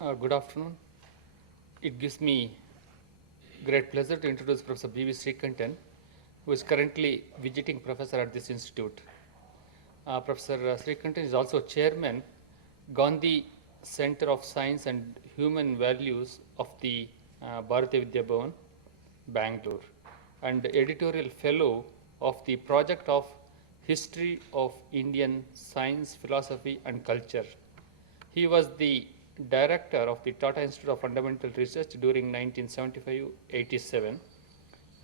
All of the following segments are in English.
Good afternoon. It gives me great pleasure to introduce Professor B.V. Srikantan, who is currently visiting professor at this institute. Professor Srikantan is also chairman, Gandhi Center of Science and Human Values of the Bharatiya Vidya Bhavan, Bangalore, and editorial fellow of the Project of History of Indian Science, Philosophy and Culture. He was the director of the Tata Institute of Fundamental Research during 1975-87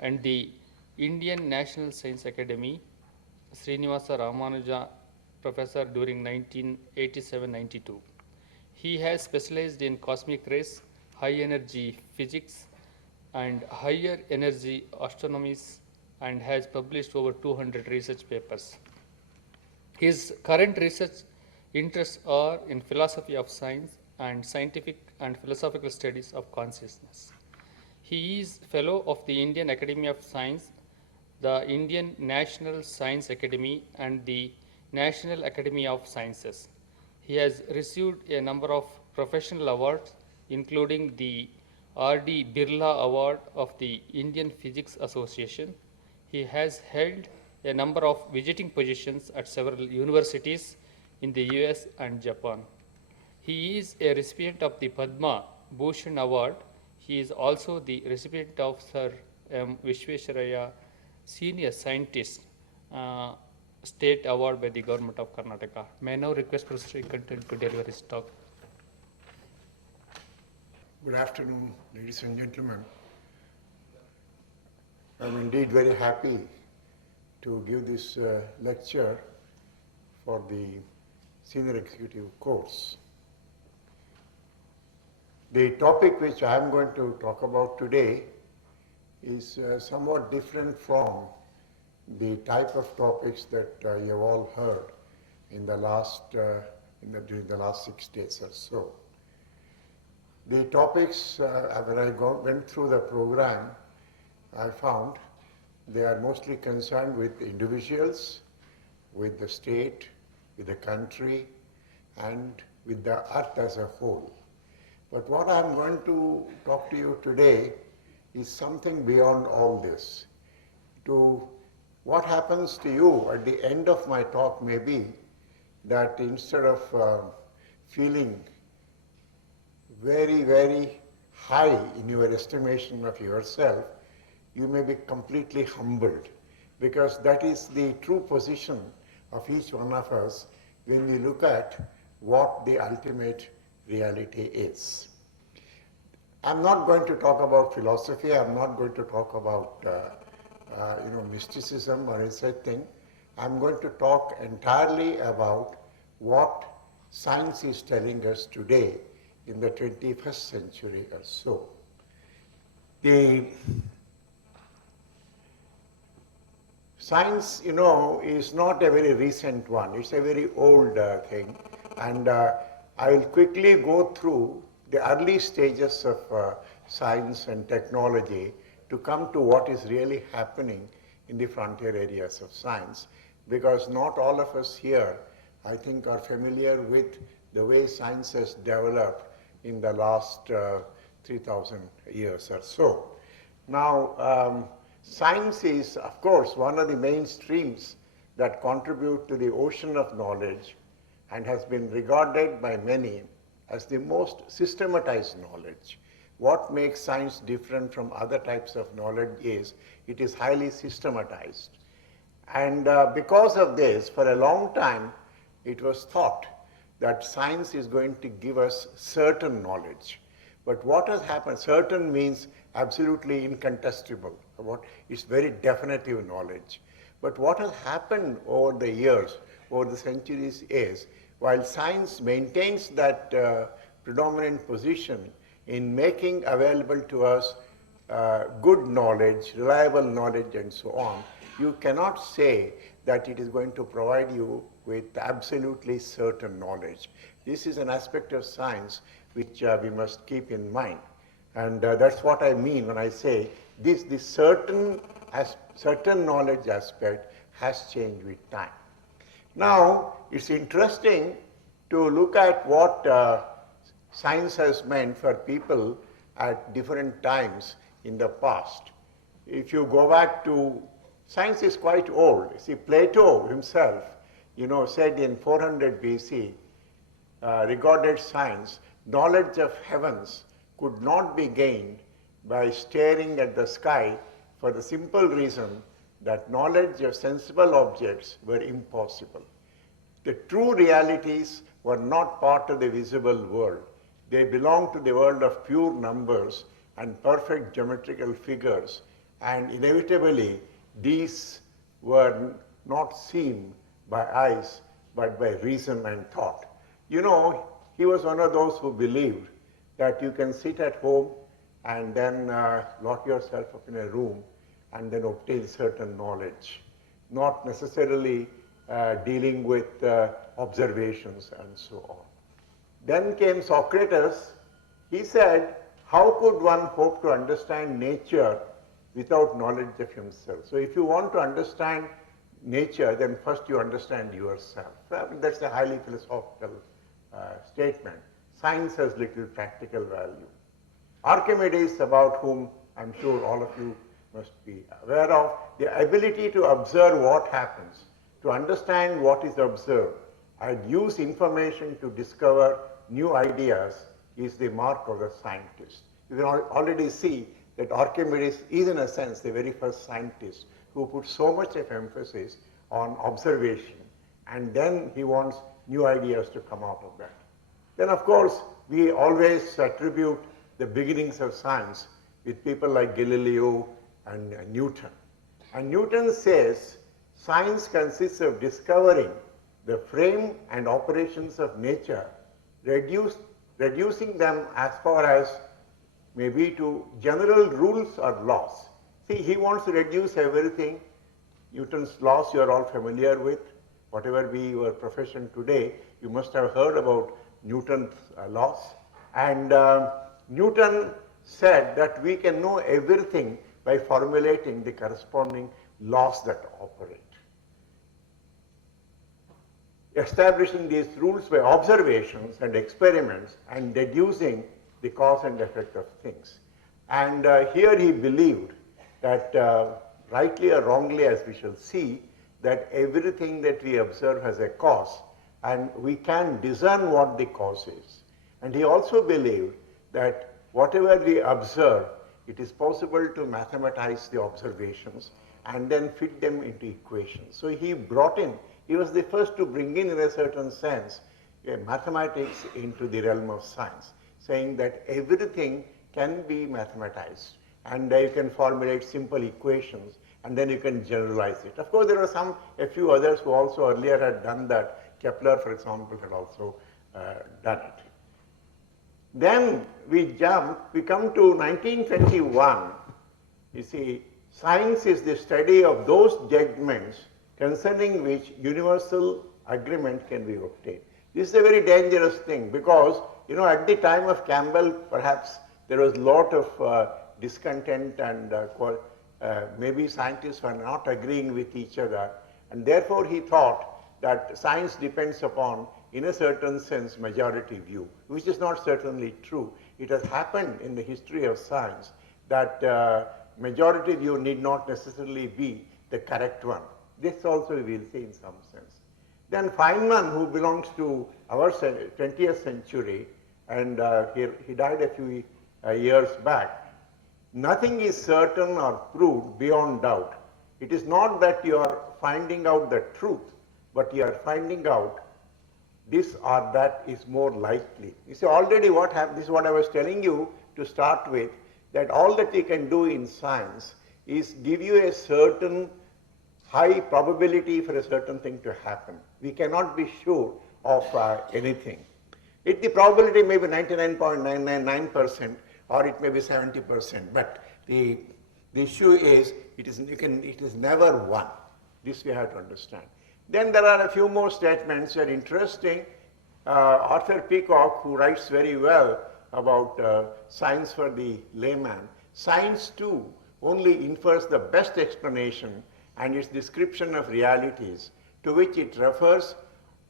and the Indian National Science Academy Srinivasa Ramanuja professor during 1987-92. He has specialized in cosmic rays, high energy physics, and higher energy astronomies and has published over 200 research papers. His current research interests are in philosophy of science and scientific and philosophical studies of consciousness. He is fellow of the Indian Academy of Science, the Indian National Science Academy, and the National Academy of Sciences. He has received a number of professional awards, including the R.D. Birla Award of the Indian Physics Association. He has held a number of visiting positions at several universities in the US and Japan. He is a recipient of the Padma Bhushan Award. He is also the recipient of Sir M. Vishwesvaraya Senior Scientist State Award by the Government of Karnataka. May I now request Professor Srikantan to deliver his talk. Good afternoon, ladies and gentlemen. I'm indeed very happy to give this lecture for the Senior Executive course. The topic which I am going to talk about today is somewhat different from the type of topics that you have all heard in the last, during the last 6 days or so. The topics, when I went through the program, I found they are mostly concerned with individuals, with the state, with the country, and with the earth as a whole. But what I'm going to talk to you today is something beyond all this. To what happens to you at the end of my talk may be that instead of feeling very, very high in your estimation of yourself, you may be completely humbled, because that is the true position of each one of us when we look at what the ultimate reality is. I'm not going to talk about philosophy. I'm not going to talk about mysticism or such thing. I'm going to talk entirely about what science is telling us today in the 21st century or so. The science, is not a very recent one. It's a very old thing. And I'll quickly go through the early stages of science and technology to come to what is really happening in the frontier areas of science, because not all of us here, I think, are familiar with the way science has developed in the last 3,000 years or so. Now, science is, of course, one of the main streams that contribute to the ocean of knowledge and has been regarded by many as the most systematized knowledge. What makes science different from other types of knowledge is it is highly systematized. And because of this, for a long time, it was thought that science is going to give us certain knowledge. But what has happened, certain means absolutely incontestable. It's very definitive knowledge. But what has happened over the years, over the centuries is, while science maintains that predominant position in making available to us good knowledge, reliable knowledge, and so on, you cannot say that it is going to provide you with absolutely certain knowledge. This is an aspect of science which we must keep in mind. And that's what I mean when I say this certain knowledge aspect has changed with time. Now, it's interesting to look at what science has meant for people at different times in the past. If you go back to, science is quite old. See, Plato himself, said in 400 BC, regarded science, knowledge of heavens could not be gained by staring at the sky for the simple reason that knowledge of sensible objects were impossible. The true realities were not part of the visible world. They belonged to the world of pure numbers and perfect geometrical figures, and inevitably these were not seen by eyes but by reason and thought. He was one of those who believed that you can sit at home and then lock yourself up in a room and then obtain certain knowledge, not necessarily dealing with observations and so on. Then came Socrates. He said, how could one hope to understand nature without knowledge of himself? So if you want to understand nature, then first you understand yourself. That's a highly philosophical statement. Science has little practical value. Archimedes, about whom I'm sure all of you must be aware of, the ability to observe what happens, to understand what is observed, and use information to discover new ideas is the mark of the scientist. You can already see that Archimedes is, in a sense, the very first scientist who put so much of emphasis on observation, and then he wants new ideas to come out of that. Then, of course, we always attribute the beginnings of science with people like Galileo and Newton. And Newton says science consists of discovering the frame and operations of nature, reducing them as far as maybe to general rules or laws. See, he wants to reduce everything. Newton's laws you are all familiar with. Whatever be your profession today, you must have heard about Newton's laws. And Newton said that we can know everything by formulating the corresponding laws that operate. Establishing these rules by observations and experiments and deducing the cause and effect of things. And here he believed that, rightly or wrongly as we shall see, that everything that we observe has a cause and we can discern what the cause is. And he also believed that whatever we observe, it is possible to mathematize the observations and then fit them into equations. So he was the first to bring in a certain sense, mathematics into the realm of science, saying that everything can be mathematized and you can formulate simple equations and then you can generalize it. Of course, there are a few others who also earlier had done that. Kepler, for example, had also done it. Then we come to 1921. You see, science is the study of those judgments concerning which universal agreement can be obtained. This is a very dangerous thing because, at the time of Campbell, perhaps there was a lot of discontent and maybe scientists were not agreeing with each other. And therefore, he thought that science depends upon, in a certain sense, majority view, which is not certainly true. It has happened in the history of science that majority view need not necessarily be the correct one. This also we will see in some sense. Then Feynman, who belongs to our 20th century, and he died a few years back, nothing is certain or proved beyond doubt. It is not that you are finding out the truth, but you are finding out this or that is more likely. You see, already what happened, this is what I was telling you to start with, that all that we can do in science is give you a certain high probability for a certain thing to happen. We cannot be sure of anything. The probability may be 99.999% or it may be 70%, but the issue is it is never one. This we have to understand. Then there are a few more statements that are interesting. Arthur Peacock, who writes very well about science for the layman, science too only infers the best explanation and its description of realities to which it refers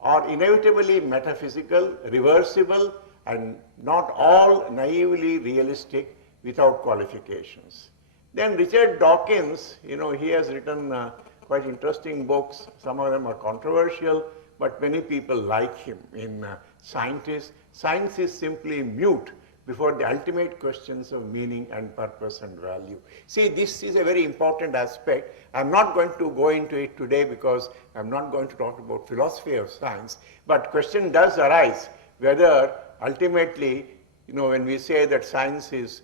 are inevitably metaphysical, reversible, and not all naively realistic without qualifications. Then Richard Dawkins, he has written quite interesting books. Some of them are controversial, but many people like him in Scientist. Science is simply mute before the ultimate questions of meaning and purpose and value. See, this is a very important aspect. I'm not going to go into it today because I'm not going to talk about philosophy of science, but question does arise whether ultimately, when we say that science is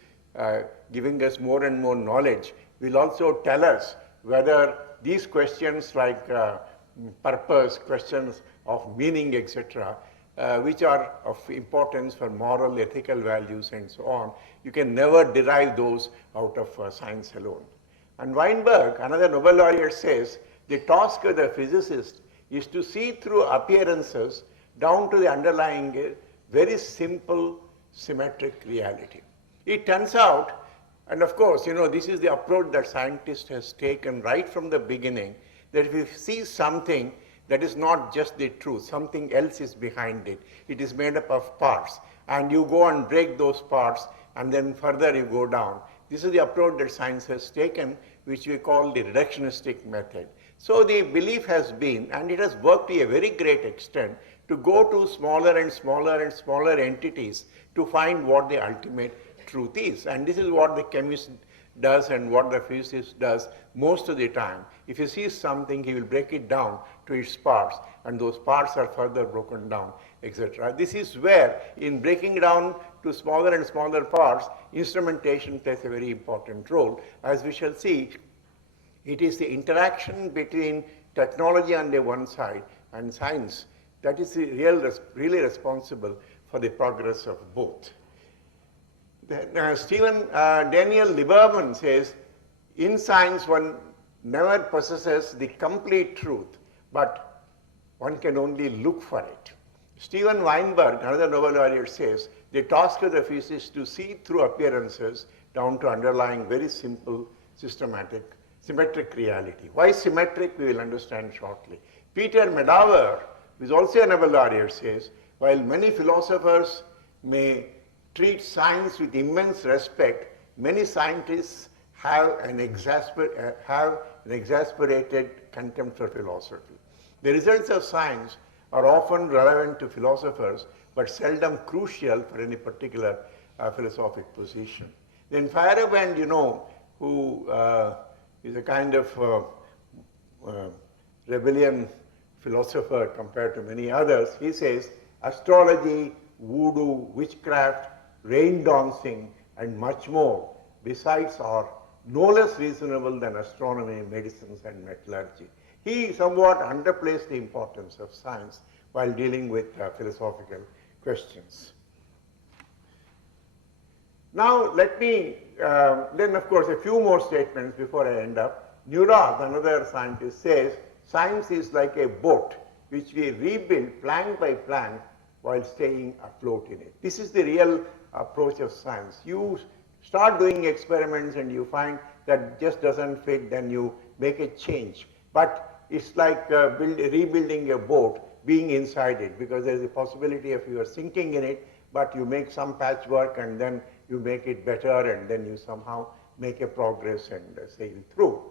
giving us more and more knowledge, will also tell us whether these questions like purpose, questions of meaning, etc., which are of importance for moral, ethical values, and so on, you can never derive those out of science alone. And Weinberg, another Nobel laureate, says the task of the physicist is to see through appearances down to the underlying very simple symmetric reality. It turns out, and of course, this is the approach that scientist has taken right from the beginning, that if you see something that is not just the truth, something else is behind it. It is made up of parts, and you go and break those parts, and then further you go down. This is the approach that science has taken, which we call the reductionistic method. So the belief has been, and it has worked to a very great extent, to go to smaller and smaller and smaller entities to find what the ultimate truth is. And this is what the chemist does and what the physicist does most of the time. If he sees something, he will break it down to its parts, and those parts are further broken down, etc. This is where, in breaking down to smaller and smaller parts, instrumentation plays a very important role. As we shall see, it is the interaction between technology on the one side and science that is really responsible for the progress of both. Daniel Lieberman says, in science one never possesses the complete truth, but one can only look for it. Steven Weinberg, another Nobel laureate, says, the task of the physicist is to see through appearances down to underlying very simple, symmetric reality. Why symmetric, we will understand shortly. Peter Medawar, who is also a Nobel laureate, says, while many philosophers may treat science with immense respect, many scientists have an exasperated contempt for philosophy. The results of science are often relevant to philosophers, but seldom crucial for any particular philosophic position. Then Feyerabend, who is a kind of rebellion philosopher compared to many others, he says, astrology, voodoo, witchcraft, rain dancing, and much more besides are no less reasonable than astronomy, medicines, and metallurgy. He somewhat underplays the importance of science while dealing with philosophical questions. Now let me, then of course a few more statements before I end up. Neurath, another scientist, says, science is like a boat which we rebuild plank by plank while staying afloat in it. This is the real approach of science. You start doing experiments and you find that just doesn't fit, then you make a change. But it's like rebuilding a boat, being inside it, because there's a possibility of you are sinking in it, but you make some patchwork and then you make it better, and then you somehow make a progress and sail through.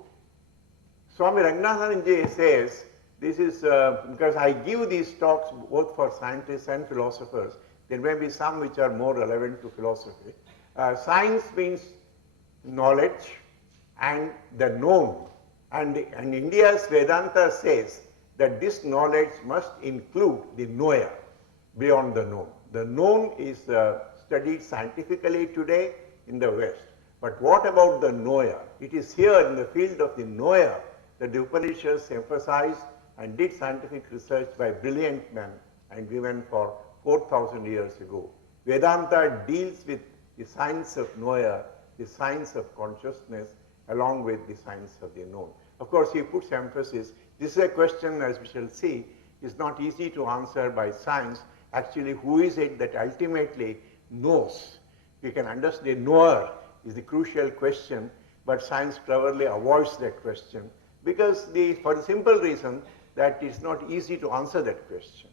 Swami Ranganathanji says, this is because I give these talks both for scientists and philosophers. There may be some which are more relevant to philosophy. Science means knowledge and the known. And India's Vedanta says that this knowledge must include the knower beyond the known. The known is studied scientifically today in the West. But what about the knower? It is here in the field of the knower that the Upanishads emphasized and did scientific research by brilliant men and women for 4,000 years ago. Vedanta deals with the science of knower, the science of consciousness, along with the science of the known. Of course, he puts emphasis. This is a question, as we shall see, is not easy to answer by science. Actually, who is it that ultimately knows? We can understand the knower is the crucial question, but science cleverly avoids that question because for the simple reason that it's not easy to answer that question.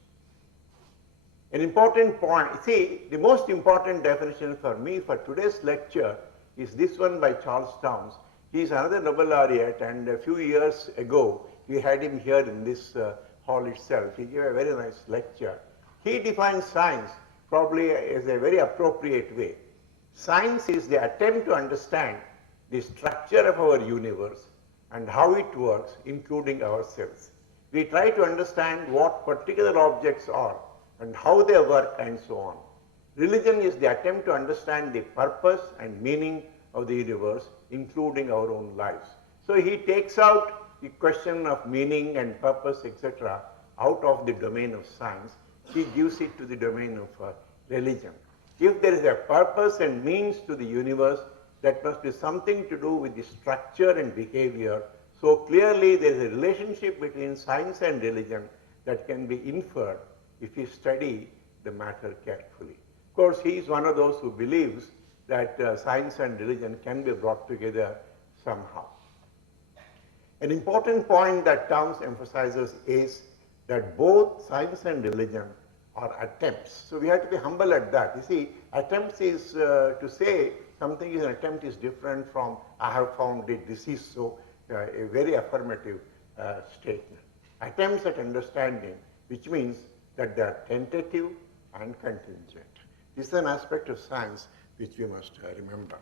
An important point, see, the most important definition for me for today's lecture is this one by Charles Townes. He is another Nobel laureate, and a few years ago, we had him here in this hall itself. He gave a very nice lecture. He defines science probably as a very appropriate way. Science is the attempt to understand the structure of our universe and how it works, including ourselves. We try to understand what particular objects are and how they work and so on. Religion is the attempt to understand the purpose and meaning of the universe, including our own lives. So he takes out the question of meaning and purpose, etc., out of the domain of science. He gives it to the domain of religion. If there is a purpose and means to the universe, that must be something to do with the structure and behavior. So clearly there is a relationship between science and religion that can be inferred if you study the matter carefully. Of course, he is one of those who believes that science and religion can be brought together somehow. An important point that Townes emphasizes is that both science and religion are attempts. So we have to be humble at that. You see, attempts is to say something is an attempt is different from I have found it, this is so, a very affirmative statement. Attempts at understanding, which means that they are tentative and contingent. This is an aspect of science which we must remember.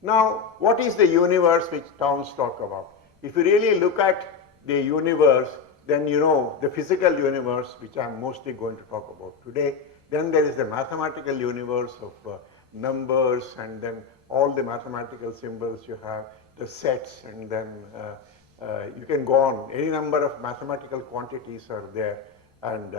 Now, what is the universe which Townes talk about? If you really look at the universe, then you know the physical universe, which I'm mostly going to talk about today. Then there is the mathematical universe of numbers, and then all the mathematical symbols you have, the sets, and then you can go on. Any number of mathematical quantities are there, and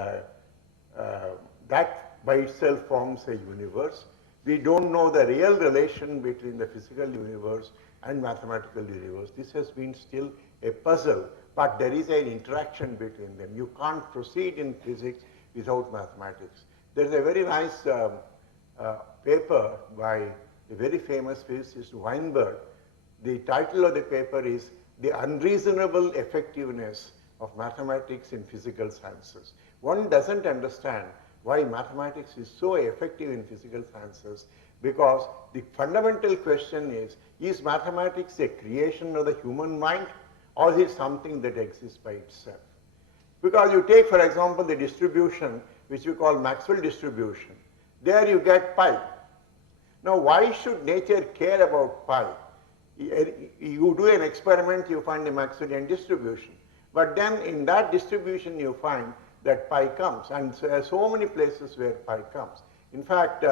that by itself forms a universe. We don't know the real relation between the physical universe and mathematical universe. This has been still a puzzle, but there is an interaction between them. You can't proceed in physics without mathematics. There's a very nice paper by a very famous physicist, Weinberg. The title of the paper is The Unreasonable Effectiveness of Mathematics in Physical Sciences. One doesn't understand why mathematics is so effective in physical sciences, because the fundamental question is mathematics a creation of the human mind, or is it something that exists by itself? Because you take, for example, the distribution, which we call Maxwell distribution. There you get pi. Now, why should nature care about pi? You do an experiment, you find a Maxwellian distribution. But then in that distribution, you find that pi comes. And so there are so many places where pi comes. In fact,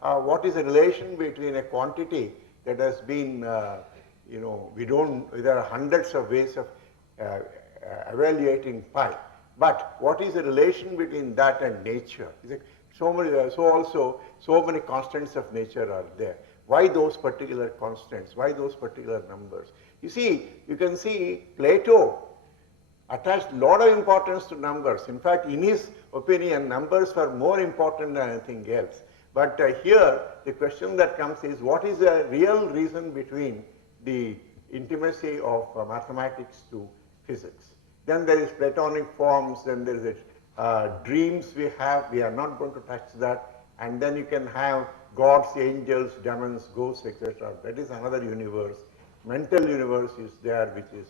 what is the relation between a quantity that has been, there are hundreds of ways of evaluating pi. But what is the relation between that and nature? So many constants of nature are there. Why those particular constants? Why those particular numbers? You see, you can see Plato attached a lot of importance to numbers. In fact, in his opinion, numbers were more important than anything else. But here, the question that comes is, what is the real reason between the intimacy of mathematics to physics? Then there is Platonic forms, then there is dreams we have, we are not going to touch that. And then you can have gods, angels, demons, ghosts, etc. That is another universe. Mental universe is there, which is,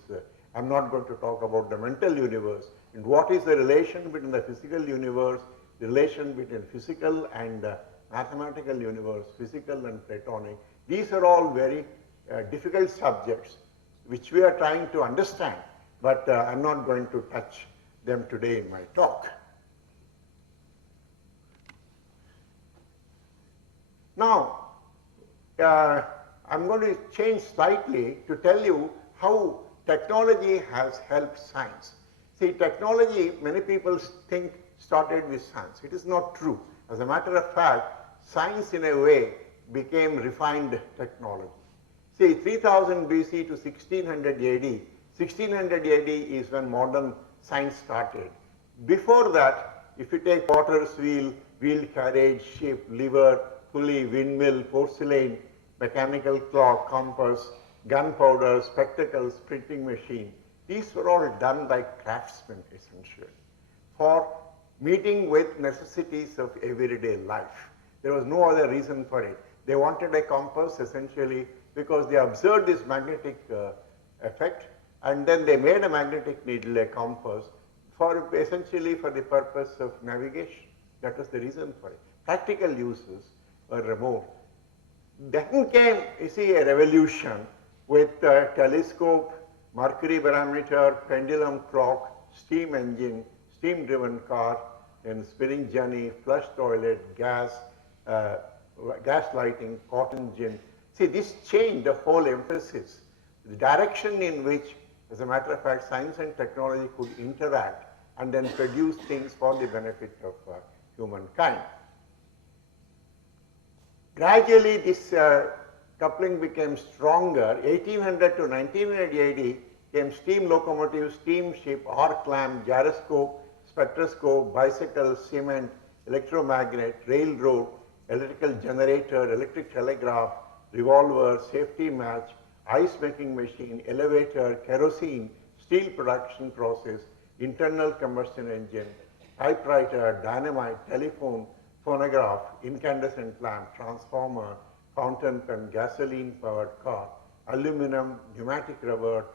I'm not going to talk about the mental universe. And what is the relation between the physical universe, the relation between physical and mathematical universe, physical and Platonic. These are all very difficult subjects which we are trying to understand, but I'm not going to touch them today in my talk. Now, I'm going to change slightly to tell you how technology has helped science. See, technology, many people think started with science. It is not true. As a matter of fact, science in a way became refined technology. See, 3000 BC to 1600 AD, 1600 AD is when modern science started. Before that, if you take potter's wheel, wheel carriage, ship, lever, pulley, windmill, porcelain, mechanical clock, compass, gunpowder, spectacles, printing machine, these were all done by craftsmen essentially for meeting with necessities of everyday life. There was no other reason for it. They wanted a compass essentially because they observed this magnetic effect, and then they made a magnetic needle a compass for essentially for the purpose of navigation. That was the reason for it. Practical uses were removed. Then came, you see, a revolution with telescope, mercury barometer, pendulum clock, steam engine, steam-driven car, and spinning journey, flush toilet, gas lighting, cotton gin. See, this changed the whole emphasis, the direction in which, as a matter of fact, science and technology could interact and then produce things for the benefit of humankind. Gradually, this coupling became stronger. 1800 to 1900 AD came steam locomotives, steamship, arc lamp, gyroscope, spectroscope, bicycle, cement, electromagnet, railroad, electrical generator, electric telegraph, revolver, safety match, ice making machine, elevator, kerosene, steel production process, internal combustion engine, typewriter, dynamite, telephone, phonograph, incandescent lamp, transformer, fountain pen, gasoline powered car, aluminum, pneumatic rubber,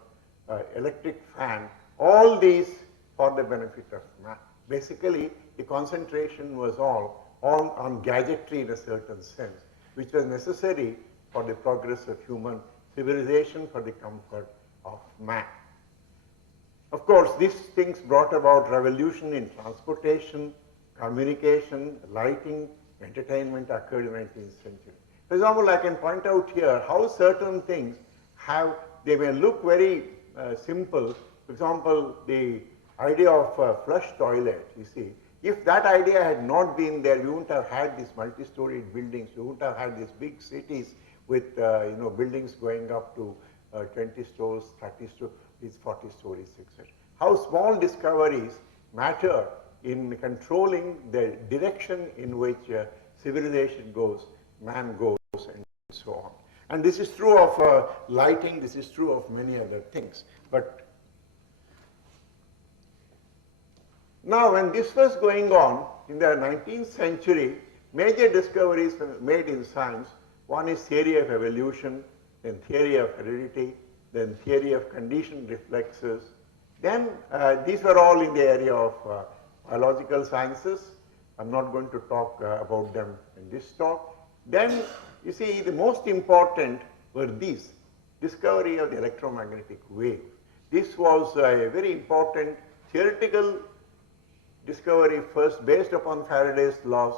electric fan, all these for the benefit of man. Basically, the concentration was all on gadgetry in a certain sense, which was necessary for the progress of human civilization, for the comfort of man. Of course, these things brought about revolution in transportation, communication, lighting, entertainment occurred in the 19th century. For example, I can point out here how certain things have, they may look very simple. For example, the idea of a flush toilet, you see, if that idea had not been there, we wouldn't have had these multi-storied buildings, we wouldn't have had these big cities with buildings going up to 20 stories, 30 stories, 40 stories, etc. How small discoveries matter in controlling the direction in which civilization goes, man goes, and so on. And this is true of lighting, this is true of many other things. But now, when this was going on in the 19th century, major discoveries were made in science. One is theory of evolution, then theory of heredity, then theory of conditioned reflexes. Then these were all in the area of biological sciences. I'm not going to talk about them in this talk. Then, you see, the most important were these, discovery of the electromagnetic wave. This was a very important theoretical discovery first based upon Faraday's laws.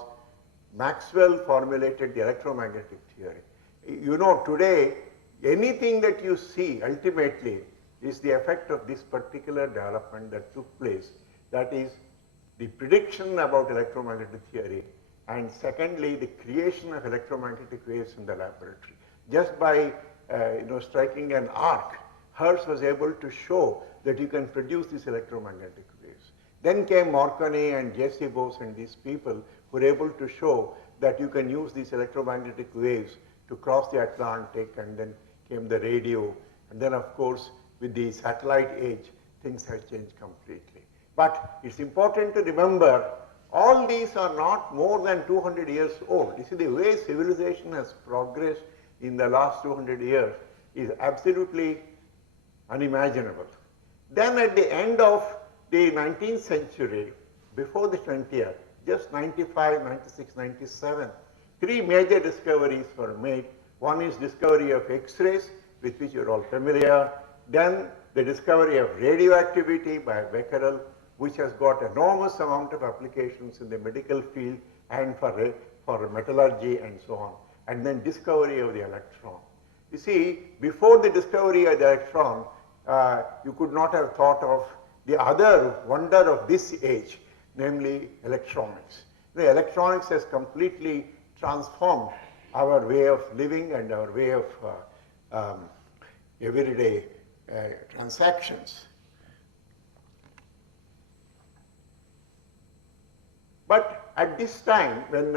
Maxwell formulated the electromagnetic theory. You know, today, anything that you see ultimately is the effect of this particular development that took place. That is the prediction about electromagnetic theory, and secondly, the creation of electromagnetic waves in the laboratory. Just by striking an arc, Hertz was able to show that you can produce these electromagnetic waves. Then came Marconi and J.C. Bose and these people who were able to show that you can use these electromagnetic waves to cross the Atlantic, and then came the radio. And then, of course, with the satellite age, things have changed completely. But it's important to remember, all these are not more than 200 years old. You see, the way civilization has progressed in the last 200 years is absolutely unimaginable. Then at the end of the 19th century, before the 20th, just 95, 96, 97, three major discoveries were made. One is discovery of X-rays, with which you're all familiar. Then the discovery of radioactivity by Becquerel, which has got enormous amount of applications in the medical field and for metallurgy and so on. And then discovery of the electron. You see, before the discovery of the electron, you could not have thought of the other wonder of this age, namely electronics. The electronics has completely transformed our way of living and our way of everyday transactions. But at this time, when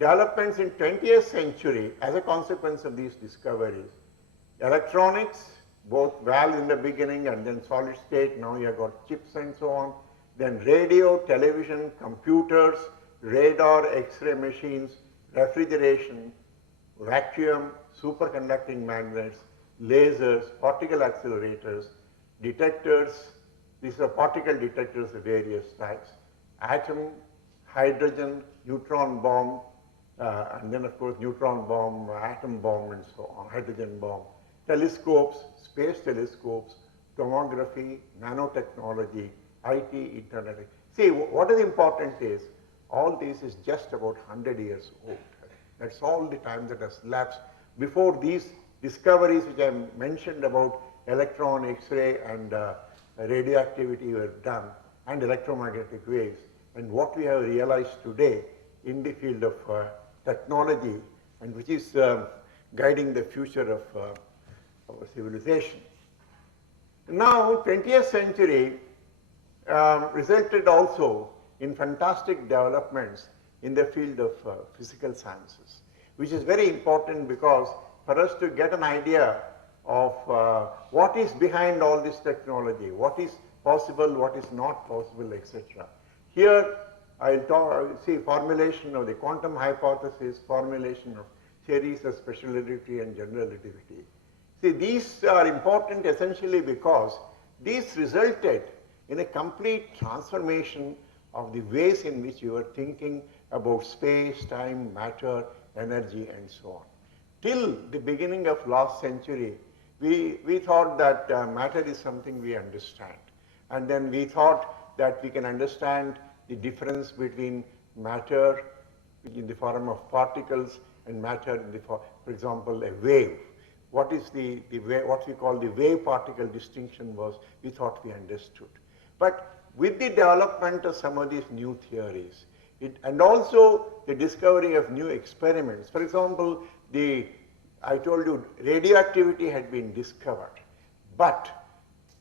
developments in 20th century, as a consequence of these discoveries, electronics, both valve in the beginning and then solid state, now you have got chips and so on. then radio, television, computers, radar, X-ray machines, refrigeration, vacuum, superconducting magnets, lasers, particle accelerators, detectors, these are particle detectors of various types, atom, hydrogen, neutron bomb, and then of course neutron bomb, atom bomb and so on, hydrogen bomb, telescopes, space telescopes, tomography, nanotechnology, IT, internet. See, what is important is, all this is just about 100 years old. That's all the time that has elapsed before these discoveries which I mentioned about electron, X-ray and radioactivity were done, and electromagnetic waves, and what we have realized today in the field of technology, and which is guiding the future of our civilization. Now, 20th century resulted also in fantastic developments in the field of physical sciences, which is very important because for us to get an idea of what is behind all this technology, what is possible, what is not possible, etc. Here, I'll see formulation of the quantum hypothesis, formulation of theories of special relativity and general relativity. See, these are important essentially because these resulted in a complete transformation of the ways in which you are thinking about space, time, matter, energy, and so on. Till the beginning of last century, we thought that matter is something we understand. And then we thought that we can understand the difference between matter in the form of particles and matter in the form, for example, a wave. What is what we call the wave-particle distinction was, we thought we understood. But with the development of some of these new theories, and also the discovery of new experiments, for example, I told you radioactivity had been discovered, but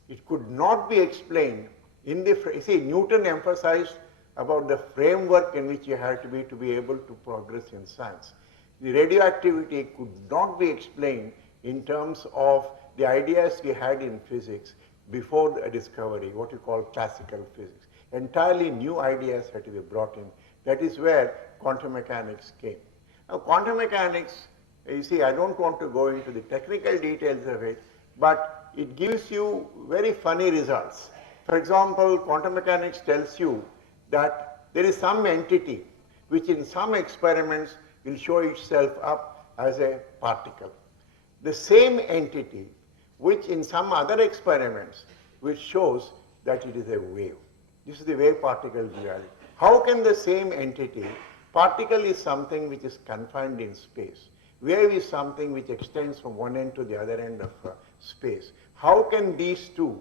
it could not be explained in the, see, Newton emphasized about the framework in which you have to be able to progress in science. The radioactivity could not be explained in terms of the ideas we had in physics before the discovery, what you call classical physics. Entirely new ideas had to be brought in. That is where quantum mechanics came. Now, quantum mechanics, you see, I don't want to go into the technical details of it, but it gives you very funny results. For example, quantum mechanics tells you that there is some entity which in some experiments will show itself up as a particle. The same entity which in some other experiments which shows that it is a wave. This is the wave-particle duality. How can the same entity, particle is something which is confined in space, wave is something which extends from one end to the other end of space. How can these two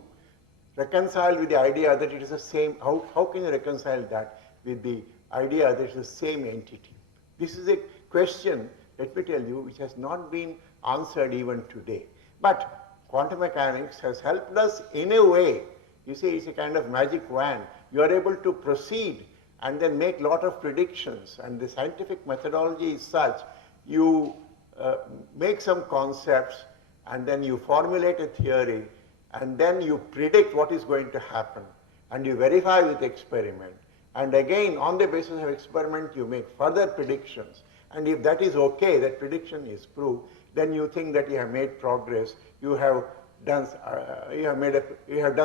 reconcile with the idea that it is the same, how can you reconcile that with the idea that it is the same entity? This is a question, let me tell you, which has not been answered even today. But quantum mechanics has helped us in a way. You see, it's a kind of magic wand. You are able to proceed and then make a lot of predictions, and the scientific methodology is such, you make some concepts and then you formulate a theory and then you predict what is going to happen and you verify with experiment, and again on the basis of experiment you make further predictions, and if that is okay, that prediction is proved, then you think that you have made progress, you have done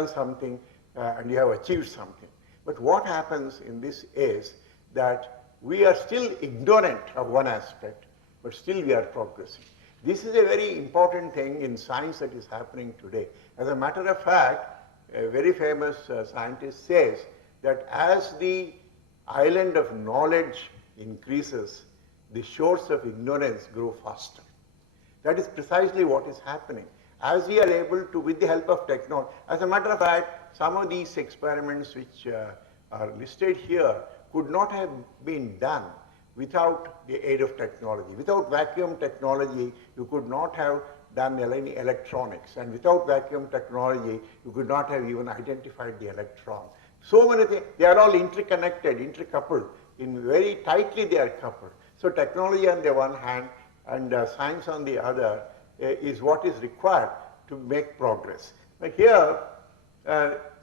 something and you have achieved something. But what happens in this is that we are still ignorant of one aspect, but still we are progressing. This is a very important thing in science that is happening today. As a matter of fact, a very famous scientist says that as the island of knowledge increases, the shores of ignorance grow faster. That is precisely what is happening. As we are able to, with the help of technology, as a matter of fact, some of these experiments which are listed here could not have been done without the aid of technology. Without vacuum technology, you could not have done any electronics, and without vacuum technology, you could not have even identified the electron. So many things, they are all interconnected, intercoupled, in very tightly they are coupled. So technology on the one hand and science on the other is what is required to make progress. But here,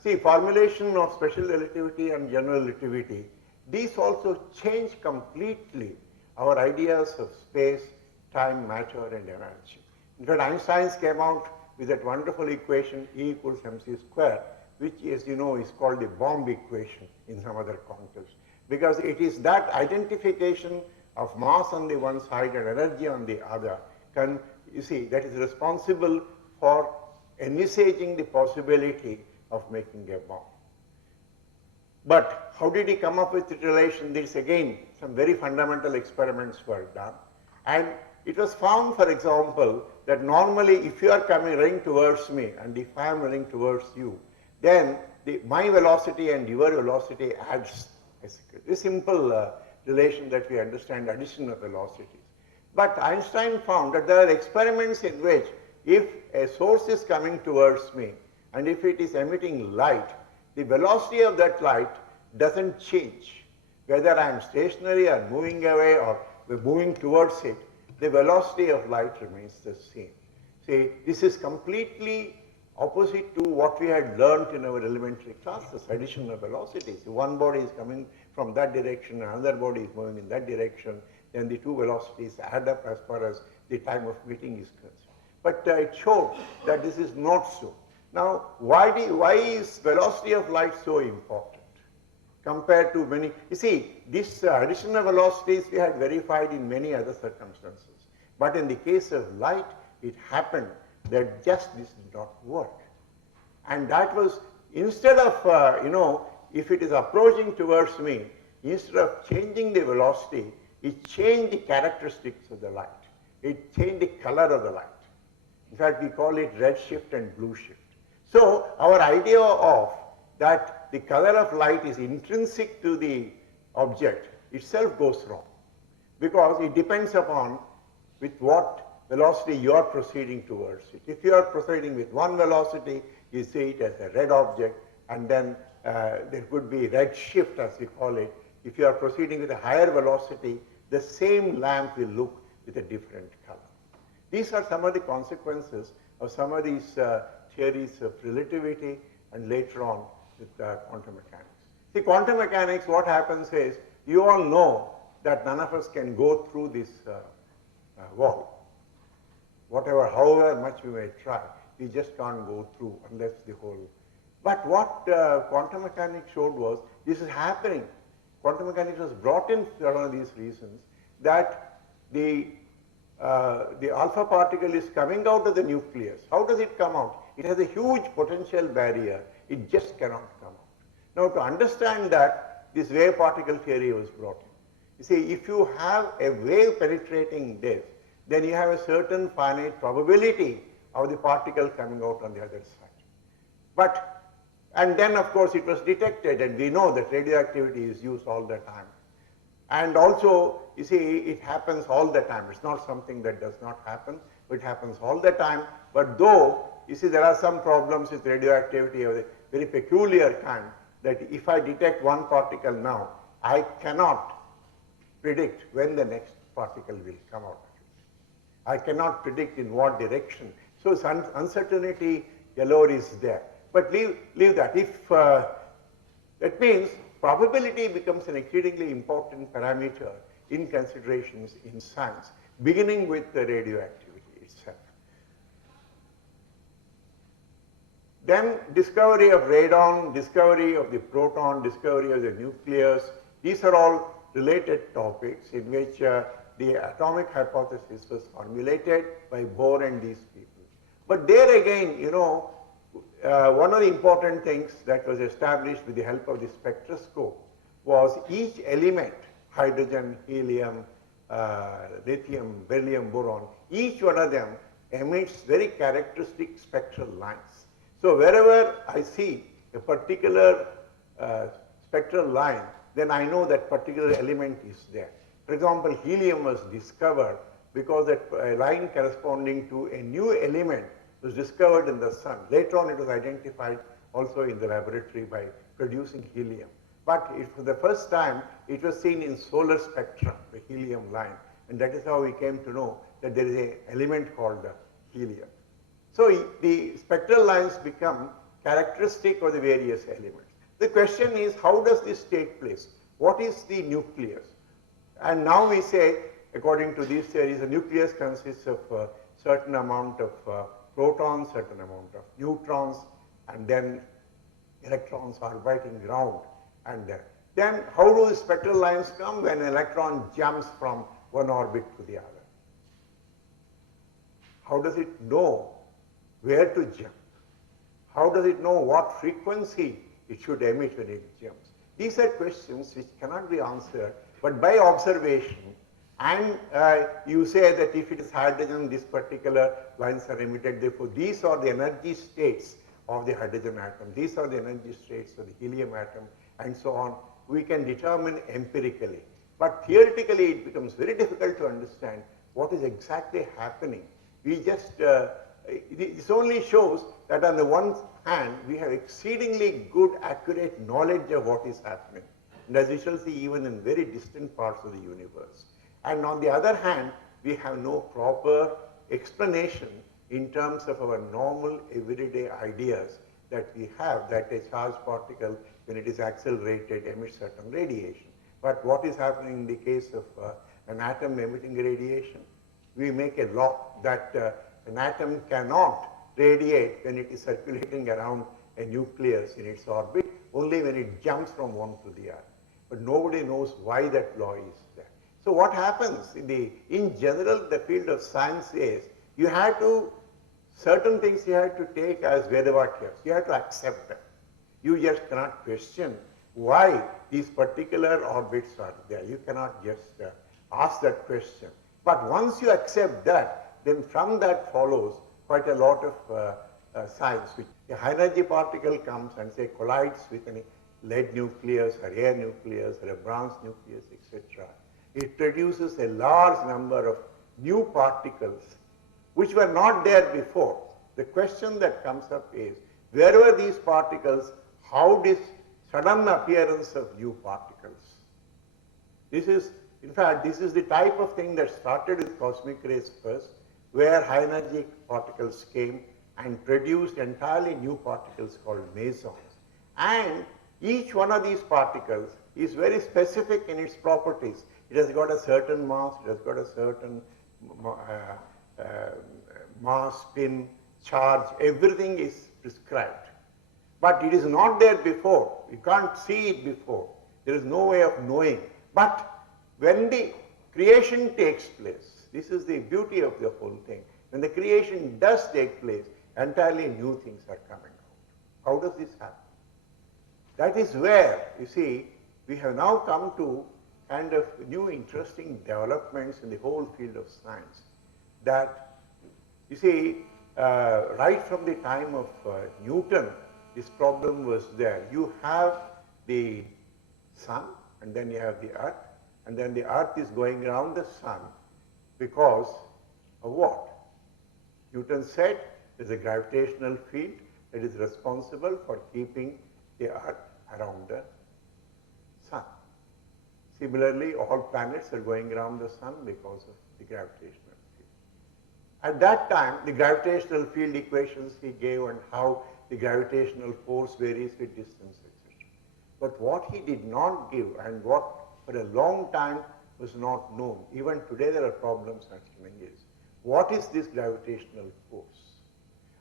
See, formulation of special relativity and general relativity, these also change completely our ideas of space, time, matter, and energy. In fact, Einstein came out with that wonderful equation E equals mc square, which, as you know, is called the bomb equation in some other context, because it is that identification of mass on the one side and energy on the other, you see, that is responsible for envisaging the possibility of making a bomb. But how did he come up with the relation? This again, some very fundamental experiments were done. And it was found, for example, that normally if you are running towards me and if I am running towards you, then my velocity and your velocity adds a simple relation that we understand, addition of velocities. But Einstein found that there are experiments in which if a source is coming towards me and if it is emitting light, the velocity of that light doesn't change. Whether I am stationary or moving away or moving towards it, the velocity of light remains the same. See, this is completely opposite to what we had learnt in our elementary classes, addition of velocities. One body is coming from that direction, another body is moving in that direction, then the two velocities add up as far as the time of meeting is concerned. But it showed that this is not so. Now, why is velocity of light so important compared to many? You see, this addition of velocities we had verified in many other circumstances. But in the case of light, it happened that just this did not work. And that was, instead of, if it is approaching towards me, instead of changing the velocity, it changed the characteristics of the light. It changed the color of the light. In fact, we call it red shift and blue shift. So our idea of that the color of light is intrinsic to the object itself goes wrong, because it depends upon with what velocity you are proceeding towards it. If you are proceeding with one velocity, you see it as a red object, and then there could be red shift as we call it. If you are proceeding with a higher velocity, the same lamp will look with a different color. These are some of the consequences of some of these theories of relativity and later on with quantum mechanics. See, quantum mechanics, what happens is, you all know that none of us can go through this wall. However much we may try, we just can't go through unless the whole. But what quantum mechanics showed was, this is happening. Quantum mechanics was brought in for one of these reasons, that the alpha particle is coming out of the nucleus. How does it come out? It has a huge potential barrier. It just cannot come out. Now, to understand that, this wave particle theory was brought in. You see, if you have a wave penetrating this, then you have a certain finite probability of the particle coming out on the other side. And then of course it was detected, and we know that radioactivity is used all the time. And also, you see, it happens all the time. It's not something that does not happen, it happens all the time. But though, you see, there are some problems with radioactivity of a very peculiar kind, that if I detect one particle now, I cannot predict when the next particle will come out. I cannot predict in what direction. So uncertainty galore is there. But leave that. If that means probability becomes an exceedingly important parameter in considerations in science, beginning with the radioactivity itself. Then discovery of radon, discovery of the proton, discovery of the nucleus. These are all related topics in which the atomic hypothesis was formulated by Bohr and these people. But there again, one of the important things that was established with the help of the spectroscope was each element, hydrogen, helium, lithium, beryllium, boron, each one of them emits very characteristic spectral lines. So wherever I see a particular spectral line, then I know that particular element is there. For example, helium was discovered because a line corresponding to a new element was discovered in the sun. Later on, it was identified also in the laboratory by producing helium. But for the first time, it was seen in solar spectrum, the helium line. And that is how we came to know that there is an element called helium. So the spectral lines become characteristic of the various elements. The question is, how does this take place? What is the nucleus? And now we say, according to these theories, the nucleus consists of a certain amount of protons, certain amount of neutrons, and then electrons orbiting around. And then how do the spectral lines come? When an electron jumps from one orbit to the other. How does it know where to jump? How does it know what frequency it should emit when it jumps? These are questions which cannot be answered, but by observation. And you say that if it is hydrogen, this particular lines are emitted. Therefore, these are the energy states of the hydrogen atom. These are the energy states of the helium atom, and so on. We can determine empirically. But theoretically, it becomes very difficult to understand what is exactly happening. We just, this only shows that on the one hand, we have exceedingly good, accurate knowledge of what is happening. And as we shall see, even in very distant parts of the universe. And on the other hand, we have no proper explanation in terms of our normal everyday ideas that we have, that a charged particle, when it is accelerated, emits certain radiation. But what is happening in the case of an atom emitting radiation? We make a law that an atom cannot radiate when it is circulating around a nucleus in its orbit, only when it jumps from one to the other. But nobody knows why that law is there. So what happens in general, the field of science is you have to, certain things you have to take as Vedavakyas. You have to accept them. You just cannot question why these particular orbits are there. You cannot just ask that question. But once you accept that, then from that follows quite a lot of science. A high energy particle comes and say collides with a lead nucleus or air nucleus or a bronze nucleus, etc. It produces a large number of new particles which were not there before. The question that comes up is, where were these particles? How this sudden appearance of new particles? This is, in fact, this is the type of thing that started with cosmic rays first, where high energy particles came and produced entirely new particles called mesons. And each one of these particles is very specific in its properties. It has got a certain mass, it has got a certain mass, spin, charge, everything is prescribed. But it is not there before. You can't see it before. There is no way of knowing. But when the creation takes place, this is the beauty of the whole thing. When the creation does take place, entirely new things are coming out. How does this happen? That is where, you see, we have now come to kind of new interesting developments in the whole field of science. That, you see, right from the time of Newton, this problem was there. You have the sun, and then you have the earth, and then the earth is going around the sun because of what? Newton said there's a gravitational field that is responsible for keeping the earth around the sun. Similarly, all planets are going around the sun because of the gravitational field. At that time, the gravitational field equations he gave and how the gravitational force varies with distance, etc. But what he did not give, and what for a long time was not known, even today there are problems actually, is what is this gravitational force?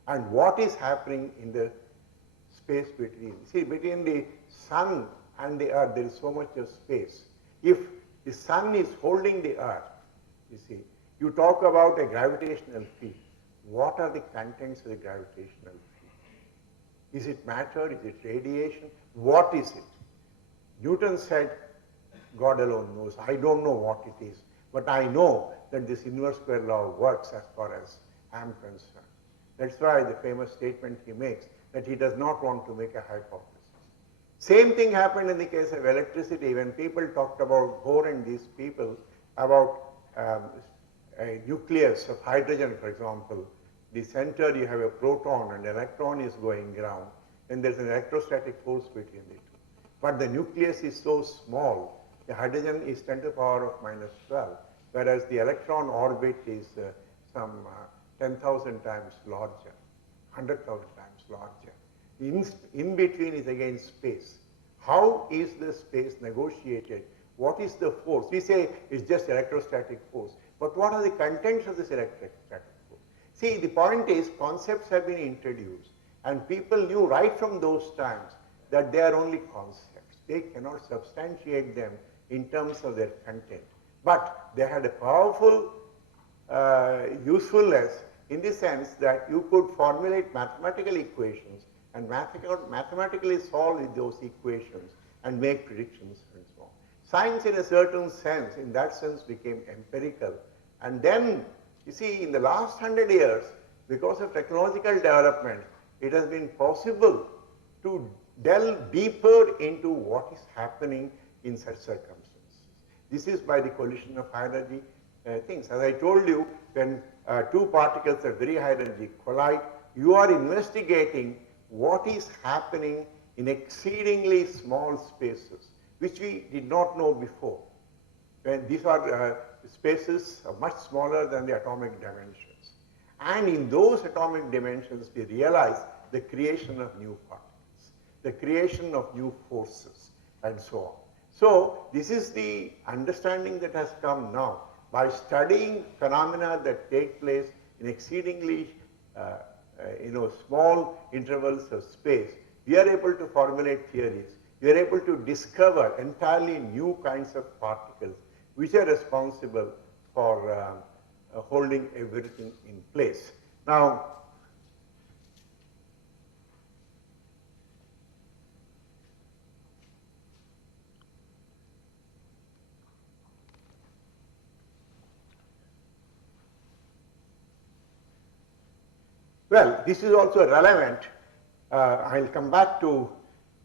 And what is happening in the space between? See, between the sun and the earth, there is so much of space. If the sun is holding the earth, you see, you talk about a gravitational field. What are the contents of the gravitational field? Is it matter? Is it radiation? What is it? Newton said, God alone knows. I don't know what it is, but I know that this inverse square law works as far as I am concerned. That's why the famous statement he makes, that he does not want to make a hypothesis. Same thing happened in the case of electricity when people talked about Bohr and these people about a nucleus of hydrogen, for example. The center you have a proton and electron is going around, and there's an electrostatic force between the two. But the nucleus is so small, the hydrogen is 10 to the power of minus 12, whereas the electron orbit is some 10,000 times larger, 100,000 times larger. In between is again space. How is the space negotiated? What is the force? We say it's just electrostatic force, but what are the contents of this electrostatic force? See, the point is concepts have been introduced and people knew right from those times that they are only concepts. They cannot substantiate them in terms of their content. But they had a powerful usefulness in the sense that you could formulate mathematical equations and mathematically solve those equations and make predictions and so on. Science in a certain sense, in that sense, became empirical. And then, you see, in the last 100 years, because of technological development, it has been possible to delve deeper into what is happening in such circumstances. This is by the collision of high energy things. As I told you, when two particles of very high energy collide, you are investigating what is happening in exceedingly small spaces, which we did not know before. When these are spaces much smaller than the atomic dimensions. And in those atomic dimensions, we realize the creation of new particles, the creation of new forces, and so on. So this is the understanding that has come now. By studying phenomena that take place in exceedingly small intervals of space, we are able to formulate theories. We are able to discover entirely new kinds of particles which are responsible for holding everything in place. Now, well, this is also relevant. I'll come back to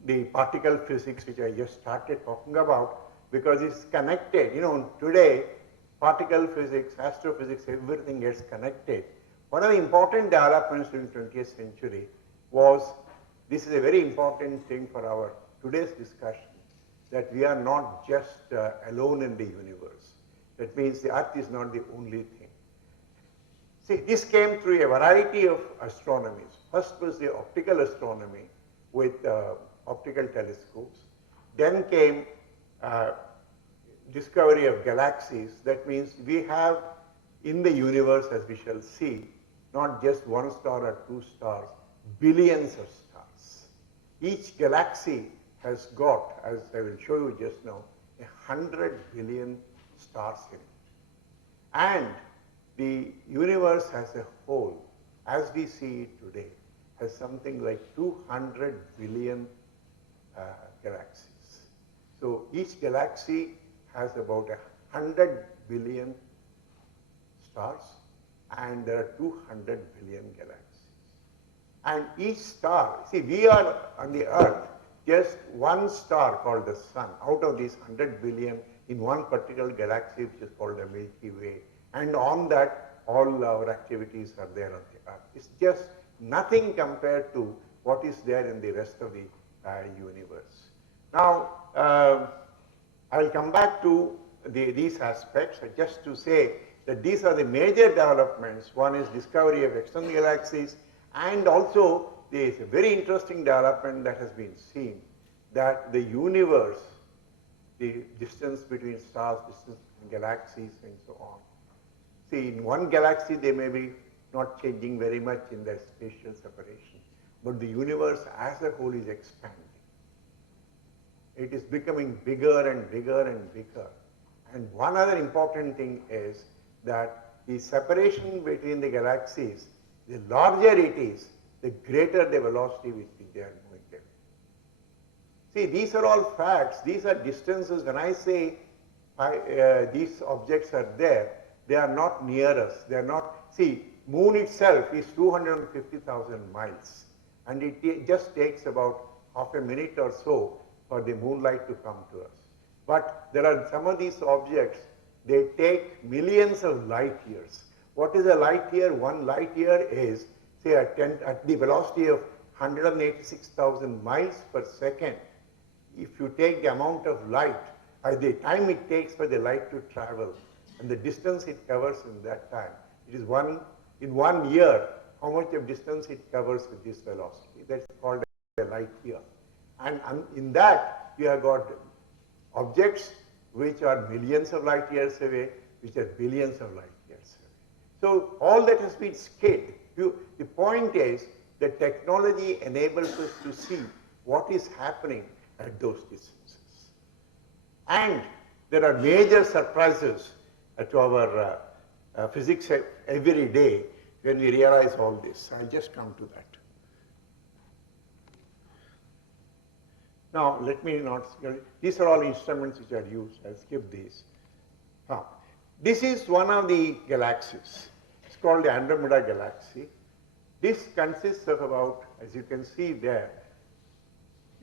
the particle physics, which I just started talking about, because it's connected. You know, today, particle physics, astrophysics, everything gets connected. One of the important developments during the 20th century was, this is a very important thing for our today's discussion, that we are not just alone in the universe. That means the Earth is not the only thing. See, this came through a variety of astronomies. First was the optical astronomy with optical telescopes. Then came discovery of galaxies. That means we have in the universe, as we shall see, not just one star or two stars, billions of stars. Each galaxy has got, as I will show you just now, 100 billion stars in it. And the universe as a whole, as we see it today, has something like 200 billion galaxies. So each galaxy has about 100 billion stars, and there are 200 billion galaxies. And each star, see, we are on the Earth, just one star called the Sun, out of these 100 billion in one particular galaxy, which is called the Milky Way. And on that, all our activities are there on the Earth. It's just nothing compared to what is there in the rest of the universe. Now, I'll come back to these aspects just to say that these are the major developments. One is discovery of external galaxies, and also there is a very interesting development that has been seen, that the universe, the distance between stars, distance between galaxies, and so on. See, in one galaxy, they may be not changing very much in their spatial separation, but the universe as a whole is expanding. It is becoming bigger and bigger and bigger. And one other important thing is that the separation between the galaxies, the larger it is, the greater the velocity with which they are moving away. See, these are all facts. These are distances. When I say these objects are there, they are not near us. They are not. See, moon itself is 250,000 miles, and it just takes about half a minute or so for the moonlight to come to us. But there are some of these objects, they take millions of light years. What is a light year? One light year is, say, at the velocity of 186,000 miles per second. If you take the amount of light, by the time it takes for the light to travel, and the distance it covers in that time, it is in 1 year, how much of distance it covers with this velocity. That's called a light year. And in that, we have got objects which are millions of light years away, which are billions of light years away. So all that has been scaled. The point is that technology enables us to see what is happening at those distances. And there are major surprises to our physics every day when we realize all this. I'll just come to that. Now, let me not, these are all instruments which are used. I'll skip these. Now, this is one of the galaxies. It's called the Andromeda Galaxy. This consists of about, as you can see there,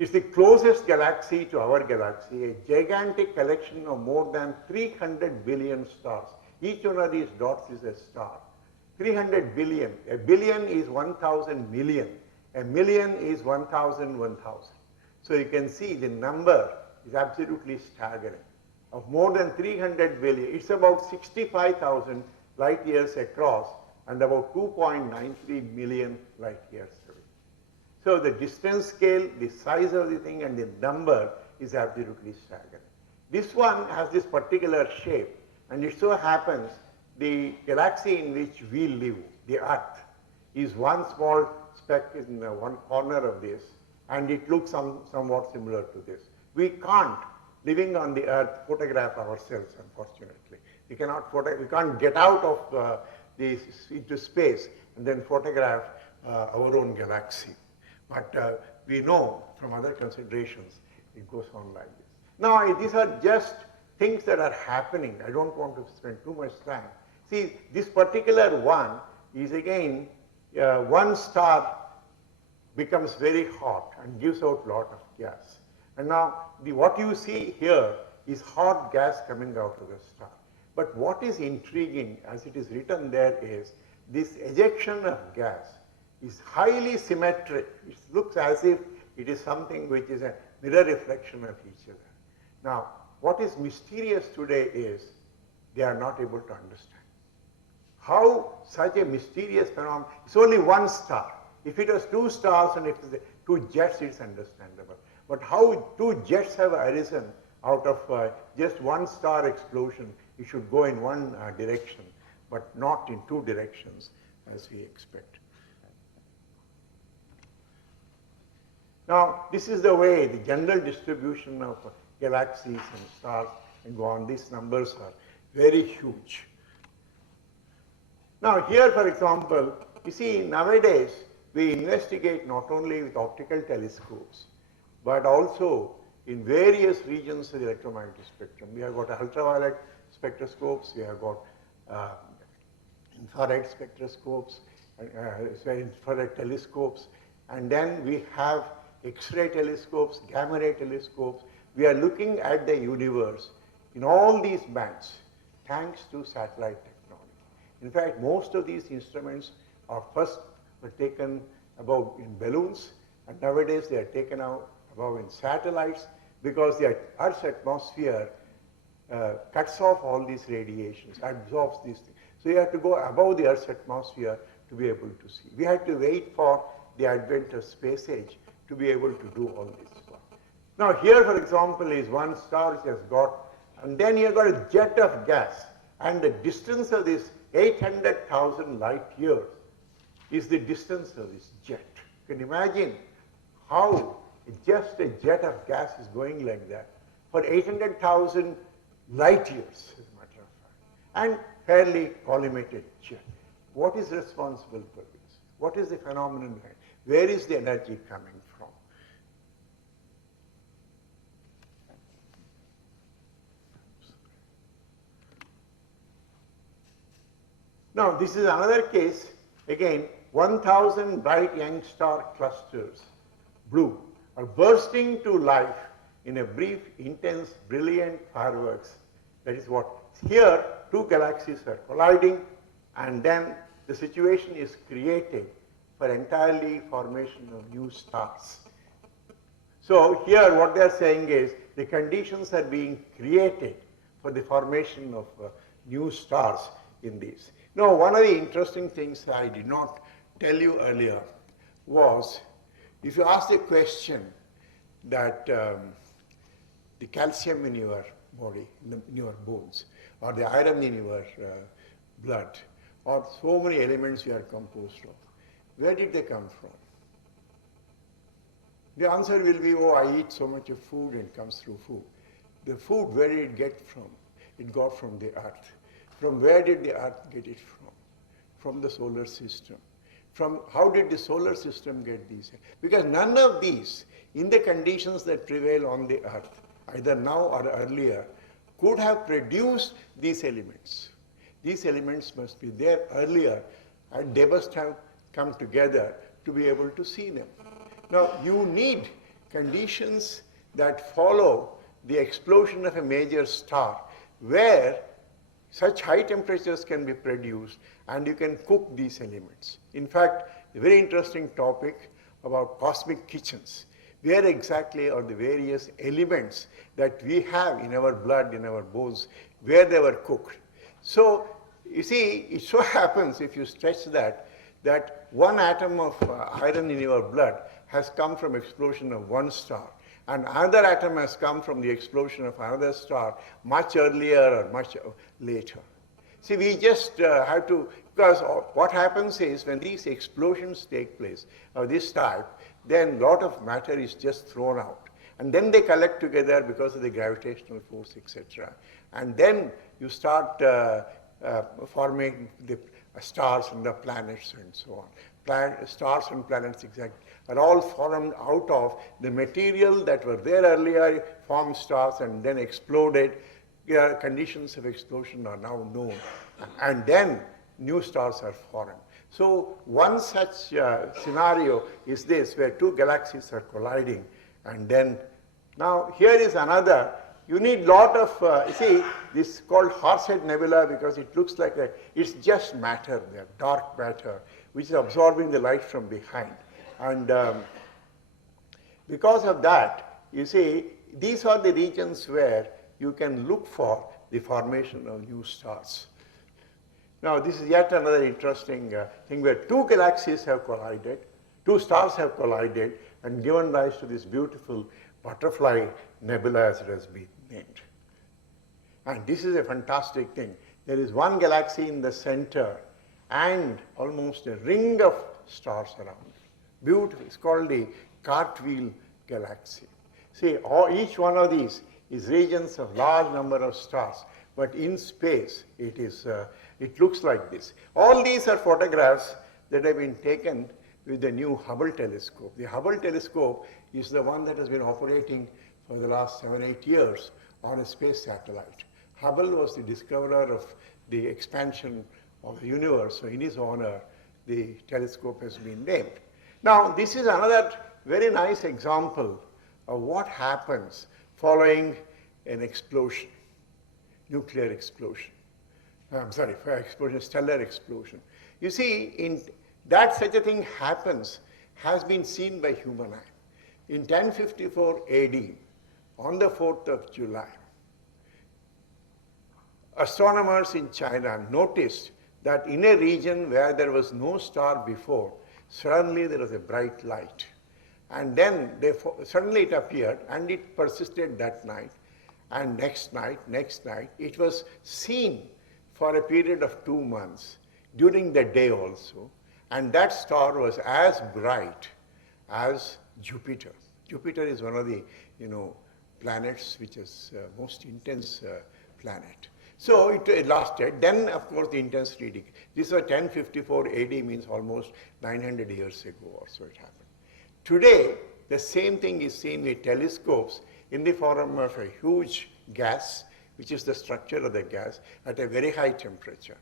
it's the closest galaxy to our galaxy, a gigantic collection of more than 300 billion stars. Each one of these dots is a star. 300 billion. A billion is 1,000 million. A million is 1,000, 1,000. So you can see the number is absolutely staggering. Of more than 300 billion, it's about 65,000 light years across and about 2.93 million light years away. So the distance scale, the size of the thing and the number is absolutely staggering. This one has this particular shape, and it so happens the galaxy in which we live, the Earth, is one small speck in one corner of this, and it looks somewhat similar to this. We can't, living on the Earth, photograph ourselves, unfortunately. We can't get out of into space and then photograph our own galaxy. But we know from other considerations, it goes on like this. Now, these are just things that are happening. I don't want to spend too much time. See, this particular one is again, one star becomes very hot and gives out a lot of gas. And now, what you see here is hot gas coming out of the star. But what is intriguing, as it is written there, is this ejection of gas is highly symmetric. It looks as if it is something which is a mirror reflection of each other. Now, what is mysterious today is they are not able to understand. How such a mysterious phenomenon, it's only one star. If it was two stars and if it's two jets, it's understandable. But how two jets have arisen out of just one star explosion, it should go in one direction, but not in two directions as we expect. Now, this is the way the general distribution of galaxies and stars and go on. These numbers are very huge. Now, here, for example, you see, nowadays, we investigate not only with optical telescopes, but also in various regions of the electromagnetic spectrum. We have got ultraviolet spectroscopes, we have got infrared spectroscopes, infrared telescopes, and then we have X-ray telescopes, gamma ray telescopes. We are looking at the universe in all these bands, thanks to satellite technology. In fact, most of these instruments are first were taken above in balloons, and nowadays they are taken out above in satellites because the Earth's atmosphere cuts off all these radiations, absorbs these things. So you have to go above the Earth's atmosphere to be able to see. We had to wait for the advent of space age to be able to do all this work. Now here, for example, is one star which has got, and then you've got a jet of gas, and the distance of this 800,000 light years is the distance of this jet. You can imagine how just a jet of gas is going like that for 800,000 light years, as a matter of fact, and fairly collimated jet. What is responsible for this? What is the phenomenon behind? Where is the energy coming from? Now, this is another case, again, 1,000 bright young star clusters, blue, are bursting to life in a brief, intense, brilliant fireworks. That is what, here, two galaxies are colliding, and then the situation is created for entirely formation of new stars. So here what they are saying is the conditions are being created for the formation of new stars in these. Now, one of the interesting things I did not tell you earlier was If you ask the question that the calcium in your body, in your bones, or the iron in your blood, or so many elements you are composed of, where did they come from? The answer will be, oh, I eat so much of food and it comes through food. The food, where did it get from? It got from the earth. From where did the earth get it from? From the solar system. From how did the solar system get these? Because none of these, in the conditions that prevail on the earth, either now or earlier, could have produced these elements. These elements must be there earlier, and they must have come together to be able to see them. Now, you need conditions that follow the explosion of a major star, where such high temperatures can be produced and you can cook these elements. In fact, a very interesting topic about cosmic kitchens. Where exactly are the various elements that we have in our blood, in our bones, where they were cooked? So, you see, it so happens, if you stretch that one atom of iron in your blood has come from explosion of one star, and another atom has come from the explosion of another star much earlier or much later. See, we just have to, because what happens is when these explosions take place of this type, then a lot of matter is just thrown out. And then they collect together because of the gravitational force, etc. And then you start forming the stars and the planets and so on. Stars and planets are all formed out of the material that were there earlier, formed stars and then exploded. Conditions of explosion are now known, and then new stars are formed. So one such scenario is this, where two galaxies are colliding, and then, now here is another. You need lot of, you see, this is called Horsehead Nebula because it looks like it's just matter there, dark matter, which is absorbing the light from behind. And because of that, you see, these are the regions where you can look for the formation of new stars. Now, this is yet another interesting thing where two galaxies have collided, two stars have collided, and given rise to this beautiful butterfly nebula, as it has been named. And this is a fantastic thing. There is one galaxy in the center and almost a ring of stars around it. Beautiful. It's called the Cartwheel Galaxy. See, each one of these is regions of large number of stars, but in space it looks like this. All these are photographs that have been taken with the new Hubble telescope. The Hubble telescope is the one that has been operating for the last 7-8 years on a space satellite. Hubble was the discoverer of the expansion of the universe, so in his honor, the telescope has been named. Now, this is another very nice example of what happens following an explosion, nuclear explosion. I'm sorry, explosion, stellar explosion. You see, in that such a thing happens has been seen by human eye. In 1054 AD, on the 4th of July, astronomers in China noticed that in a region where there was no star before, suddenly there was a bright light. And then suddenly it appeared, and it persisted that night. And next night, it was seen for a period of 2 months, during the day also. And that star was as bright as Jupiter. Jupiter is one of the, planets which is most intense planet. So it lasted. Then, of course, the intensity decreased. This was 1054 AD, means almost 900 years ago or so it happened. Today, the same thing is seen with telescopes in the form of a huge gas, which is the structure of the gas, at a very high temperature.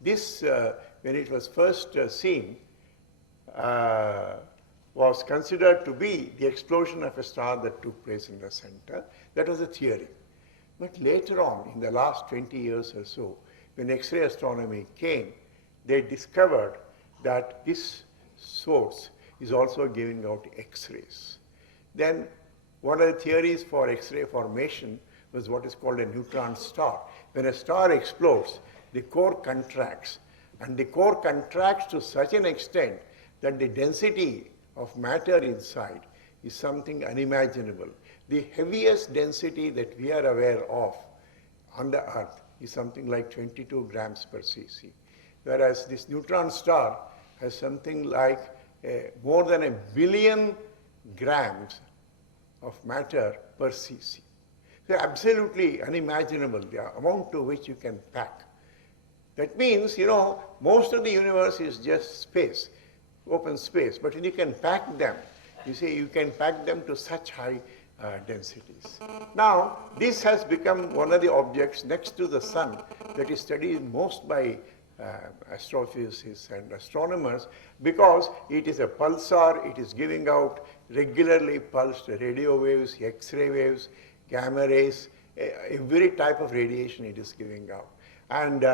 This, when it was first seen, was considered to be the explosion of a star that took place in the center. That was a theory. But later on, in the last 20 years or so, when X-ray astronomy came, they discovered that this source is also giving out X-rays. Then one of the theories for X-ray formation was what is called a neutron star. When a star explodes, the core contracts, and the core contracts to such an extent that the density of matter inside is something unimaginable. The heaviest density that we are aware of on the Earth is something like 22 grams per cc, whereas this neutron star has something like more than 1 billion grams of matter per cc. So absolutely unimaginable, the amount to which you can pack. That means, most of the universe is just space, open space, but when you can pack them, you see, you can pack them to such high densities. Now, this has become one of the objects next to the sun that is studied most by astrophysicists and astronomers, because it is a pulsar, it is giving out regularly pulsed radio waves, X-ray waves, gamma rays, every type of radiation it is giving out. And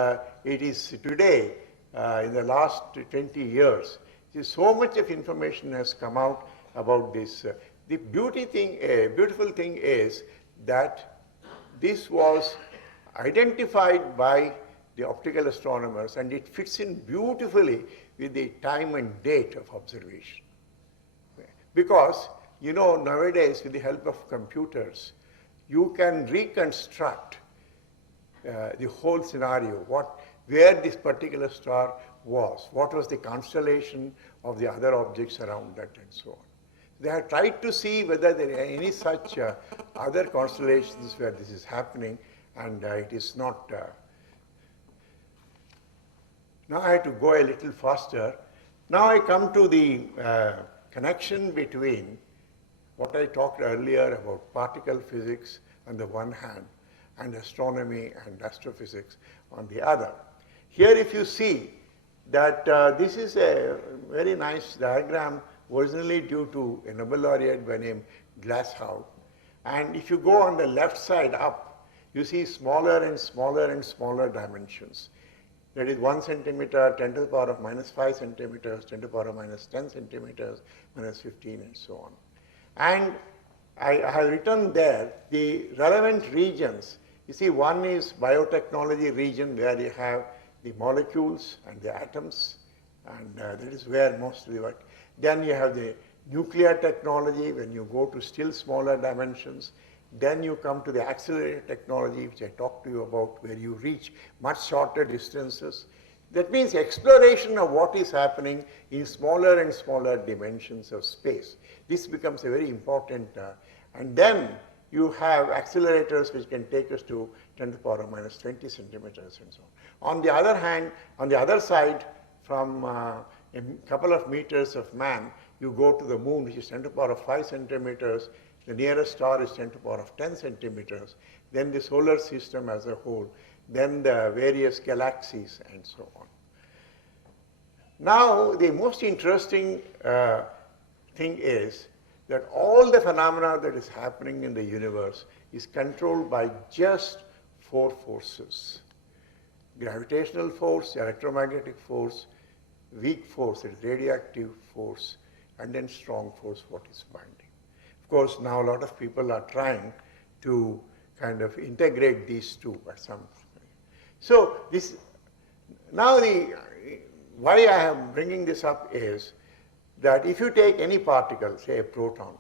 it is today, in the last 20 years, so much of information has come out about this. The beautiful thing is that this was identified by the optical astronomers, and it fits in beautifully with the time and date of observation. Because, nowadays, with the help of computers, you can reconstruct the whole scenario, where this particular star was, what was the constellation of the other objects around that, and so on. They have tried to see whether there are any such other constellations where this is happening, and it is not. Now I have to go a little faster. Now I come to the connection between what I talked earlier about particle physics on the one hand, and astronomy and astrophysics on the other. Here if you see that this is a very nice diagram originally due to a Nobel laureate by name Glashow. And if you go on the left side up, you see smaller and smaller and smaller dimensions. That is 1 centimeter, 10 to the power of minus 5 centimeters, 10 to the power of minus 10 centimeters, minus 15, and so on. And I have written there the relevant regions. You see, one is biotechnology region, where you have the molecules and the atoms, and that is where most of the work. Then you have the nuclear technology, when you go to still smaller dimensions. Then you come to the accelerator technology, which I talked to you about, where you reach much shorter distances. That means exploration of what is happening in smaller and smaller dimensions of space. This becomes a very important, and then you have accelerators which can take us to 10 to the power of minus 20 centimeters and so on. On the other hand, on the other side, from a couple of meters of man, you go to the moon, which is 10 to the power of 5 centimeters. The nearest star is 10 to the power of 10 centimeters. Then the solar system as a whole. Then the various galaxies and so on. Now, the most interesting thing is that all the phenomena that is happening in the universe is controlled by just 4 forces: gravitational force, electromagnetic force, weak force, that is radioactive force, and then strong force, what is binding. Of course, now a lot of people are trying to kind of integrate these two by some. So this, now why I am bringing this up is that if you take any particle, say a proton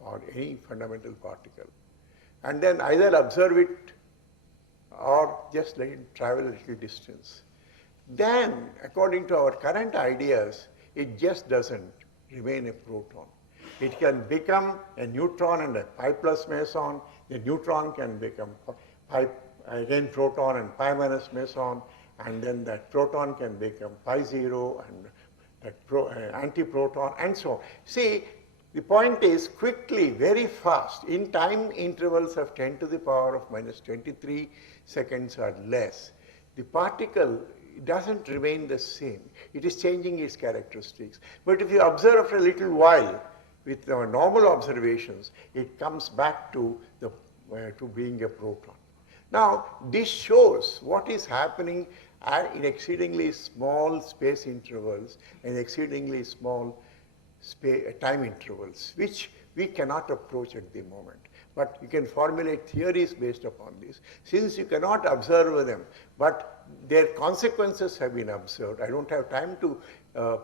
or any fundamental particle, and then either observe it or just let it travel a little distance, then according to our current ideas, it just doesn't remain a proton. It can become a neutron and a pi plus meson. The neutron can become pi, again proton and pi minus meson, and then that proton can become pi zero and that anti-proton, and so on. See, the point is, quickly, very fast, in time intervals of 10 to the power of minus 23 seconds or less, the particle doesn't remain the same. It is changing its characteristics. But if you observe for a little while, with our normal observations, it comes back to being a proton. Now, this shows what is happening in exceedingly small space intervals and exceedingly small time intervals, which we cannot approach at the moment. but you can formulate theories based upon this. Since you cannot observe them, but their consequences have been observed, I don't have time to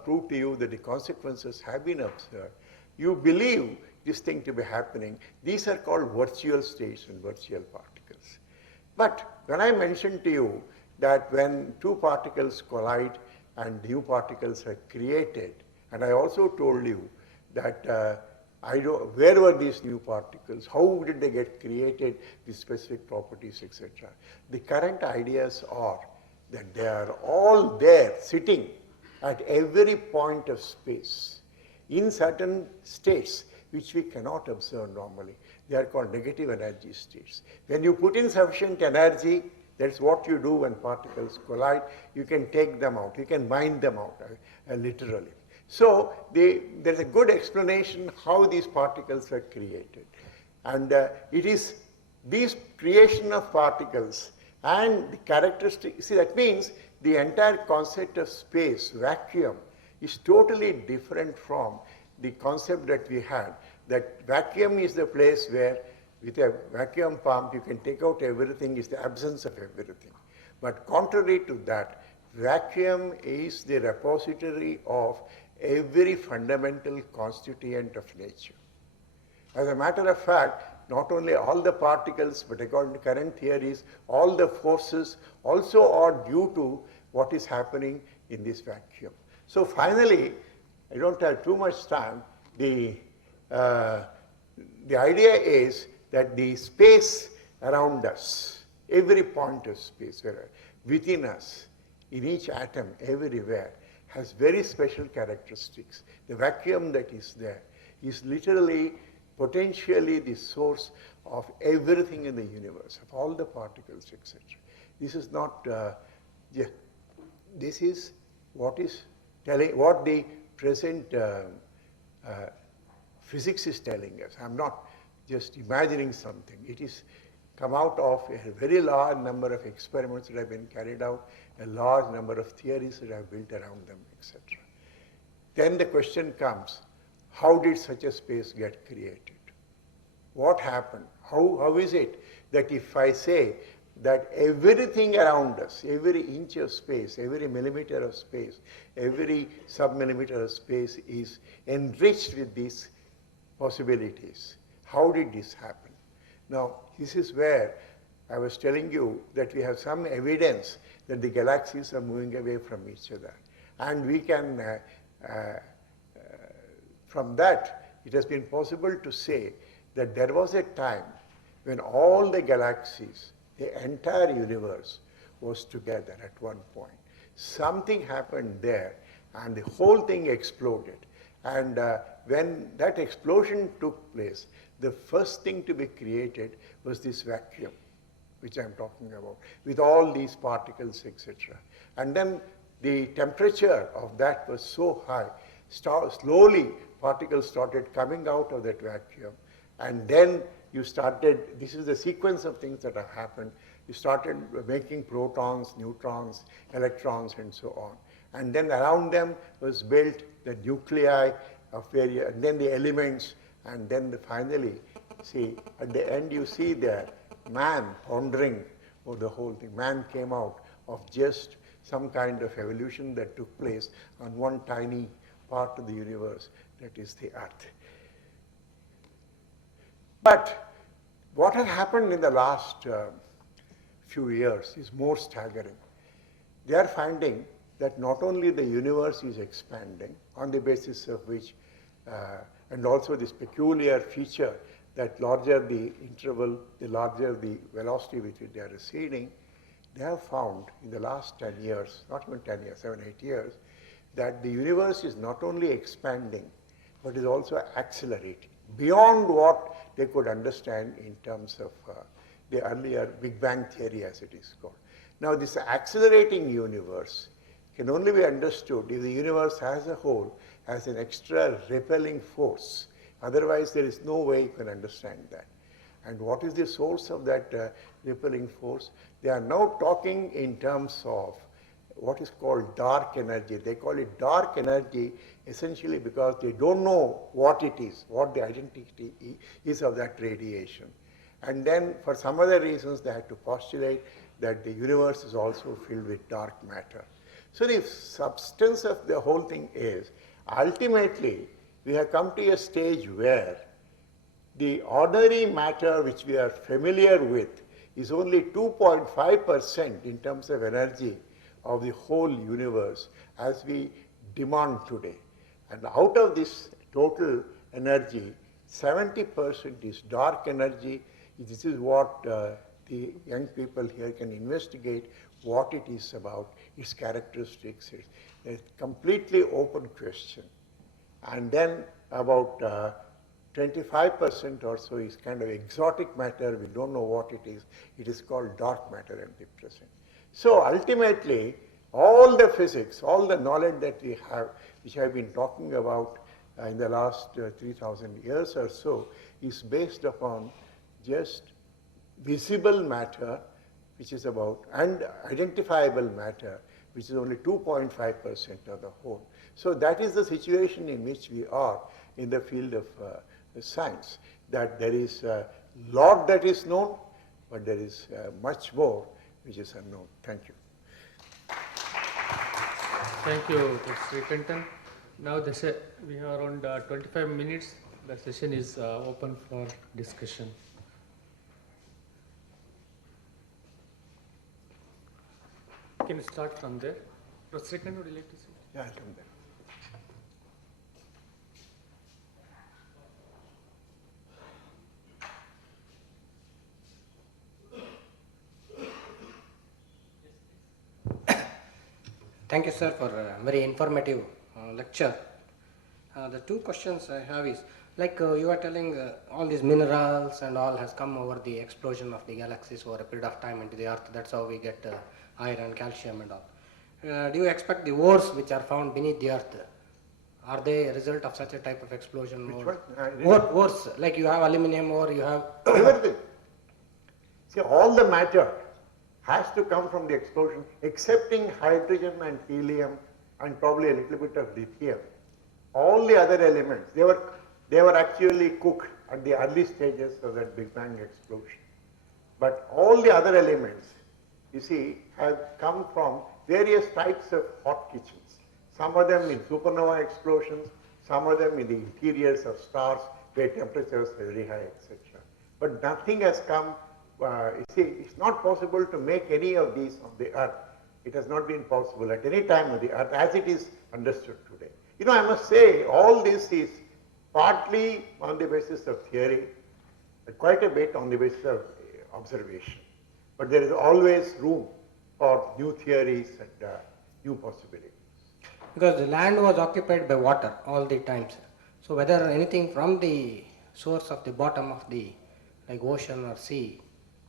prove to you that the consequences have been observed. You believe this thing to be happening. These are called virtual states and virtual particles. But when I mentioned to you that when two particles collide and new particles are created, and I also told you that where were these new particles, how did they get created, the specific properties, etc. The current ideas are that they are all there sitting at every point of space in certain states which we cannot observe normally. They are called negative energy states. When you put in sufficient energy, that's what you do when particles collide, you can take them out, you can mine them out, literally. So there's a good explanation how these particles are created. And it is this creation of particles and the characteristic, see that means the entire concept of space, vacuum, is totally different from the concept that we had, that vacuum is the place where with a vacuum pump you can take out everything, is the absence of everything. But contrary to that, vacuum is the repository of every fundamental constituent of nature. As a matter of fact, not only all the particles, but according to current theories, all the forces also are due to what is happening in this vacuum. So finally, I don't have too much time, the idea is that the space around us, every point of space, within us, in each atom, everywhere, has very special characteristics. The vacuum that is there is literally, potentially the source of everything in the universe, of all the particles, etc. This is not, this is what is telling, what the present physics is telling us. I'm not just imagining something. It is come out of a very large number of experiments that have been carried out, a large number of theories that have built around them, etc. Then the question comes, how did such a space get created? What happened? How is it that if I say that everything around us, every inch of space, every millimeter of space, every sub-millimeter of space is enriched with these possibilities? How did this happen? Now, this is where I was telling you that we have some evidence that the galaxies are moving away from each other. And we can, from that, it has been possible to say that there was a time when all the galaxies, the entire universe was together at one point. Something happened there and the whole thing exploded. And when that explosion took place, the first thing to be created was this vacuum, which I'm talking about, with all these particles, etc. And then the temperature of that was so high, slowly particles started coming out of that vacuum. And then you started, this is the sequence of things that have happened. You started making protons, neutrons, electrons, and so on. And then around them was built the nuclei of various, and then the elements, and then finally, see, at the end you see there, man pondering over the whole thing. Man came out of just some kind of evolution that took place on one tiny part of the universe, that is the Earth. But what has happened in the last few years is more staggering. They are finding that not only the universe is expanding, on the basis of which, and also this peculiar feature that larger the interval, the larger the velocity with which they are receding, they have found in the last 10 years, not even 10 years, 7, 8 years, that the universe is not only expanding, but is also accelerating beyond what they could understand in terms of the earlier Big Bang theory, as it is called. Now, this accelerating universe can only be understood if the universe as a whole has an extra repelling force. Otherwise, there is no way you can understand that. And what is the source of that repelling force? They are now talking in terms of what is called dark energy. They call it dark energy essentially because they don't know what it is, what the identity is of that radiation. And then for some other reasons, they had to postulate that the universe is also filled with dark matter. So the substance of the whole thing is, ultimately, we have come to a stage where the ordinary matter which we are familiar with is only 2.5% in terms of energy of the whole universe as we demand today. And out of this total energy, 70% is dark energy. This is what the young people here can investigate what it is about, its characteristics. It's a completely open question. And then about 25% or so is kind of exotic matter. We don't know what it is. It is called dark matter at the present. So ultimately, all the physics, all the knowledge that we have, which I've been talking about in the last 3,000 years or so, is based upon just visible matter, which is about, and identifiable matter, which is only 2.5% of the whole. So that is the situation in which we are in the field of science, that there is a lot that is known, but there is much more which is unknown. Thank you. Thank you, Dr. Srikantan. Now we have around 25 minutes. The session is open for discussion. Can you start from there? Dr. Srikantan, would you like to say? Yeah, I'll come there. Thank you, sir, for a very informative lecture. The two questions I have is, like you were telling, all these minerals and all has come over the explosion of the galaxies over a period of time into the Earth. That's how we get iron, calcium and all. Do you expect the ores which are found beneath the Earth, are they a result of such a type of explosion? Which one? Ores, like you have aluminum ore, you have... Everything. See, all the matter has to come from the explosion, excepting hydrogen and helium and probably a little bit of lithium. All the other elements, they were actually cooked at the early stages of that Big Bang explosion. But all the other elements, you see, have come from various types of hot kitchens. Some of them in supernova explosions, some of them in the interiors of stars where temperatures are very high, etc. But nothing has come. You see, it's not possible to make any of these on the Earth. It has not been possible at any time on the Earth as it is understood today. You know, I must say, all this is partly on the basis of theory, but quite a bit on the basis of observation. But there is always room for new theories and new possibilities. Because the land was occupied by water all the times. So whether anything from the source of the bottom of the like ocean or sea,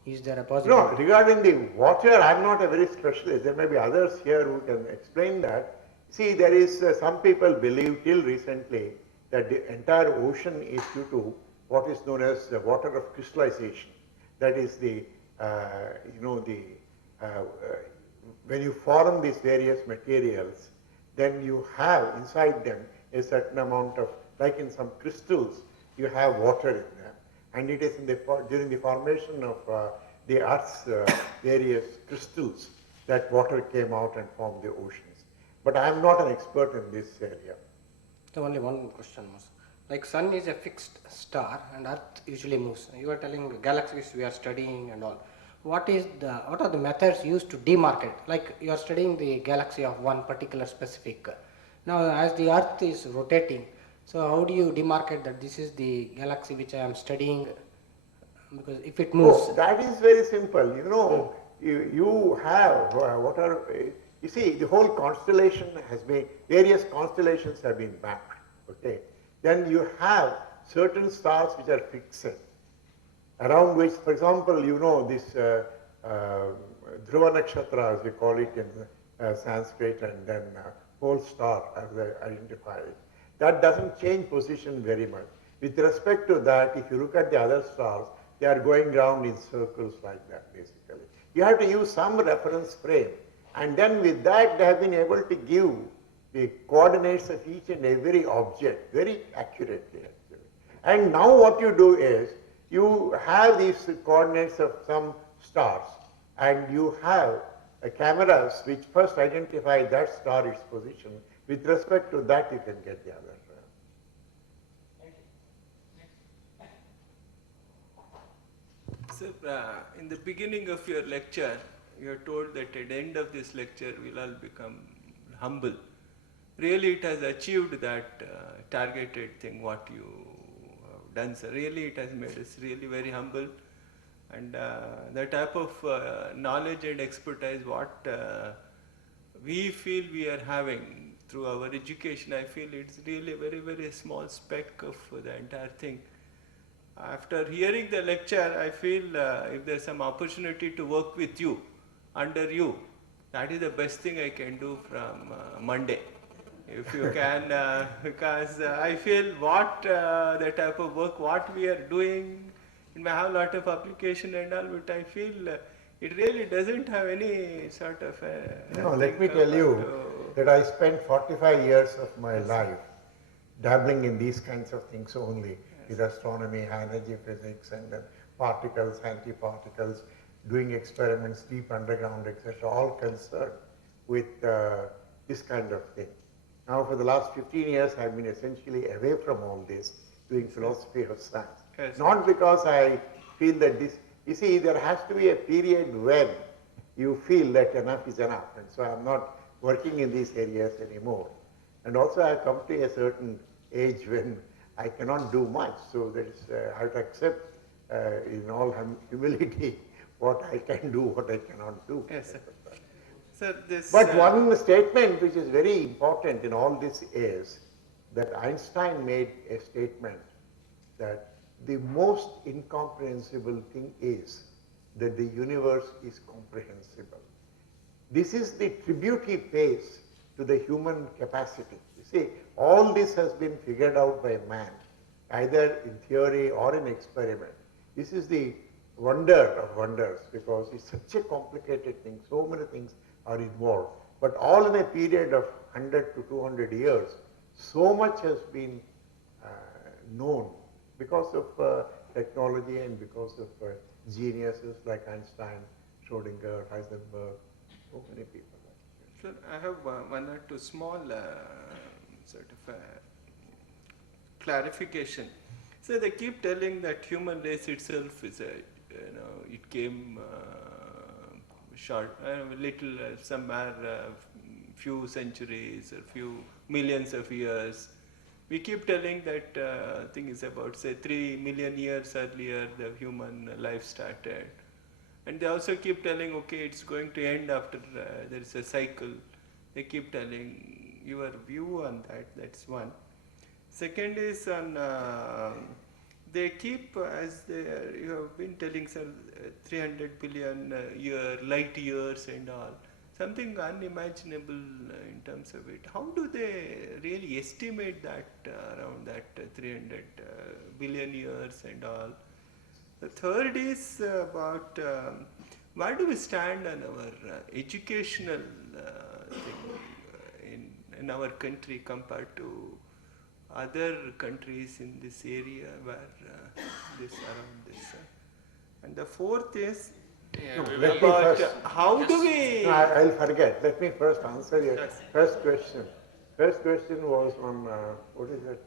is there a possibility? No, regarding the water, I'm not a very specialist. There may be others here who can explain that. See, there is, some people believe till recently that the entire ocean is due to what is known as the water of crystallization. That is the, when you form these various materials, then you have inside them a certain amount of, like in some crystals, you have water in them. And it is in the, during the formation of the Earth's various crystals that water came out and formed the oceans. But I am not an expert in this area. So only one question was, like sun is a fixed star and Earth usually moves. You are telling galaxies we are studying and all. What are the methods used to demarcate? Like you are studying the galaxy of one particular specific. Now as the Earth is rotating, so how do you demarcate that this is the galaxy which I am studying? Because if it moves... Oh, that is very simple. You know, you have you see, the whole constellation has been, various constellations have been mapped, okay? Then you have certain stars which are fixed, around which, for example, you know, this Dhruva Nakshatra, as we call it in Sanskrit, and then whole star as they identify it. That doesn't change position very much. With respect to that, if you look at the other stars, they are going round in circles like that, basically. You have to use some reference frame. And then with that, they have been able to give the coordinates of each and every object very accurately, actually. And now what you do is, you have these coordinates of some stars, and you have cameras which first identify that star, its position. With respect to that, you can get the other. Sir, in the beginning of your lecture, you are told that at the end of this lecture, we'll all become humble. Really, it has achieved that targeted thing, what you have done, sir. Really, it has made us really very humble. And the type of knowledge and expertise what we feel we are having through our education, I feel it's really very, very small speck of the entire thing. After hearing the lecture, I feel if there's some opportunity to work with you, under you, that is the best thing I can do from Monday. If you can, because I feel what the type of work, what we are doing, it may have a lot of application and all, but I feel it really doesn't have any sort of. No, let me tell you that I spent 45 years of my life dabbling in these kinds of things only, with astronomy, energy physics, and then particles, antiparticles, doing experiments deep underground, etc., all concerned with this kind of thing. Now, for the last 15 years, I've been essentially away from all this, doing philosophy of science. Yes. Not because I feel that this, you see, there has to be a period when you feel that enough is enough, and so I'm not working in these areas anymore. And also, I've come to a certain age when I cannot do much, so that is, I have to accept in all humility what I can do, what I cannot do. Yes, sir. Sir, this. But one statement which is very important in all this is that Einstein made a statement that the most incomprehensible thing is that the universe is comprehensible. This is the tribute he pays to the human capacity. You see, all this has been figured out by man, either in theory or in experiment. This is the wonder of wonders, because it's such a complicated thing, so many things are involved. But all in a period of 100 to 200 years, so much has been known because of technology and because of geniuses like Einstein, Schrodinger, Heisenberg, so many people. Sir, I have one or two small sort of clarification. So they keep telling that human race itself is a, it came short, little, somewhere few centuries or few millions of years. We keep telling that thing is about, say, 3 million years earlier the human life started. And they also keep telling, okay, it's going to end after there is a cycle. They keep telling your view on that, that's one. Second is on, they keep, as you have been telling, sir, 300 billion light years and all, something unimaginable in terms of it. How do they really estimate that around that 300 billion years and all? The third is about where do we stand on our educational thing in our country compared to other countries in this area where this around this. And the fourth is Let me about first, how do we. no, I'll forget. Let me first answer your Yes. first question. First question was on, what is it?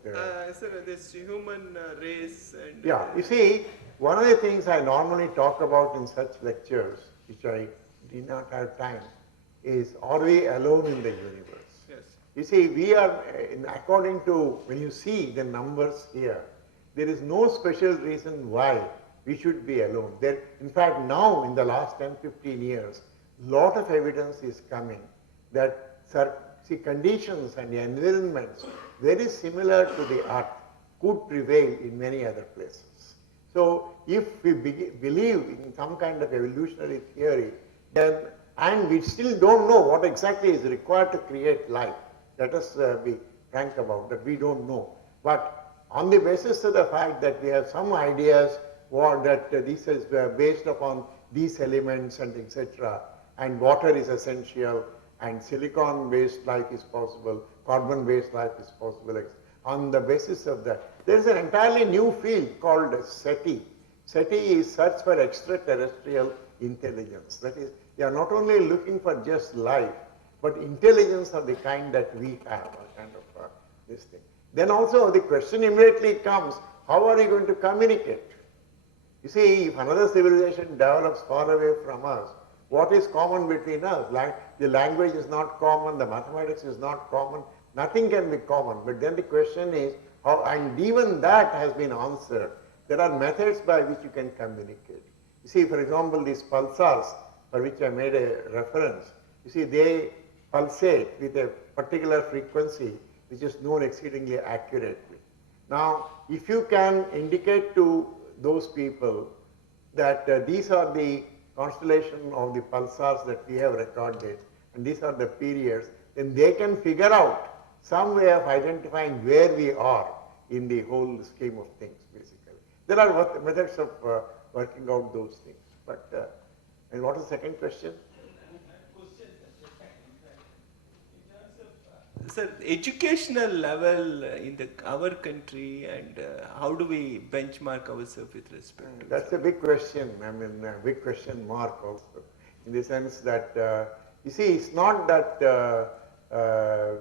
Sir, this human race and. Yeah, you see, one of the things I normally talk about in such lectures, which I did not have time, is are we alone in the universe? Yes. You see, we are, according to, when you see the numbers here, there is no special reason why we should be alone. There, in fact, now in the last 10, 15 years, lot of evidence is coming that conditions and environments very similar to the Earth could prevail in many other places. So, if we believe in some kind of evolutionary theory, then, and we still don't know what exactly is required to create life. Let us be frank about that, we don't know. But on the basis of the fact that we have some ideas that this is based upon these elements and etc., and water is essential, and silicon-based life is possible, carbon-based life is possible. On the basis of that, there is an entirely new field called SETI, SETI is search for extraterrestrial intelligence. That is, they are not only looking for just life, but intelligence of the kind that we have, a kind of this thing. Then also the question immediately comes, how are you going to communicate? You see, if another civilization develops far away from us, what is common between us? The language is not common, the mathematics is not common, nothing can be common. But then the question is, how, and even that has been answered. There are methods by which you can communicate. You see, for example, these pulsars, for which I made a reference, you see, they pulsate with a particular frequency which is known exceedingly accurately. Now, if you can indicate to those people that these are the constellation of the pulsars that we have recorded and these are the periods, then they can figure out some way of identifying where we are in the whole scheme of things, basically. There are methods of working out those things. But, and what is the second question? Sir, educational level in our country, and how do we benchmark ourselves with respect to That's a big question. I mean, a big question mark also, in the sense that, you see, it's not that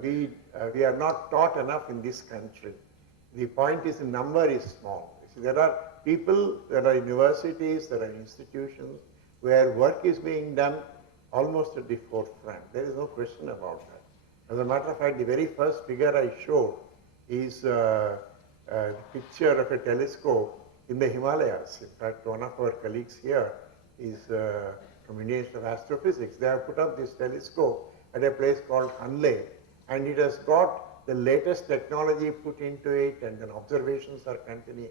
we are not taught enough in this country. The point is the number is small. You see, there are people, there are universities, there are institutions where work is being done almost at the forefront. There is no question about that. As a matter of fact, the very first figure I showed is a picture of a telescope in the Himalayas. In fact, one of our colleagues here is from Indian Institute of Astrophysics. They have put up this telescope at a place called Hanle, and it has got the latest technology put into it, and then observations are continuing.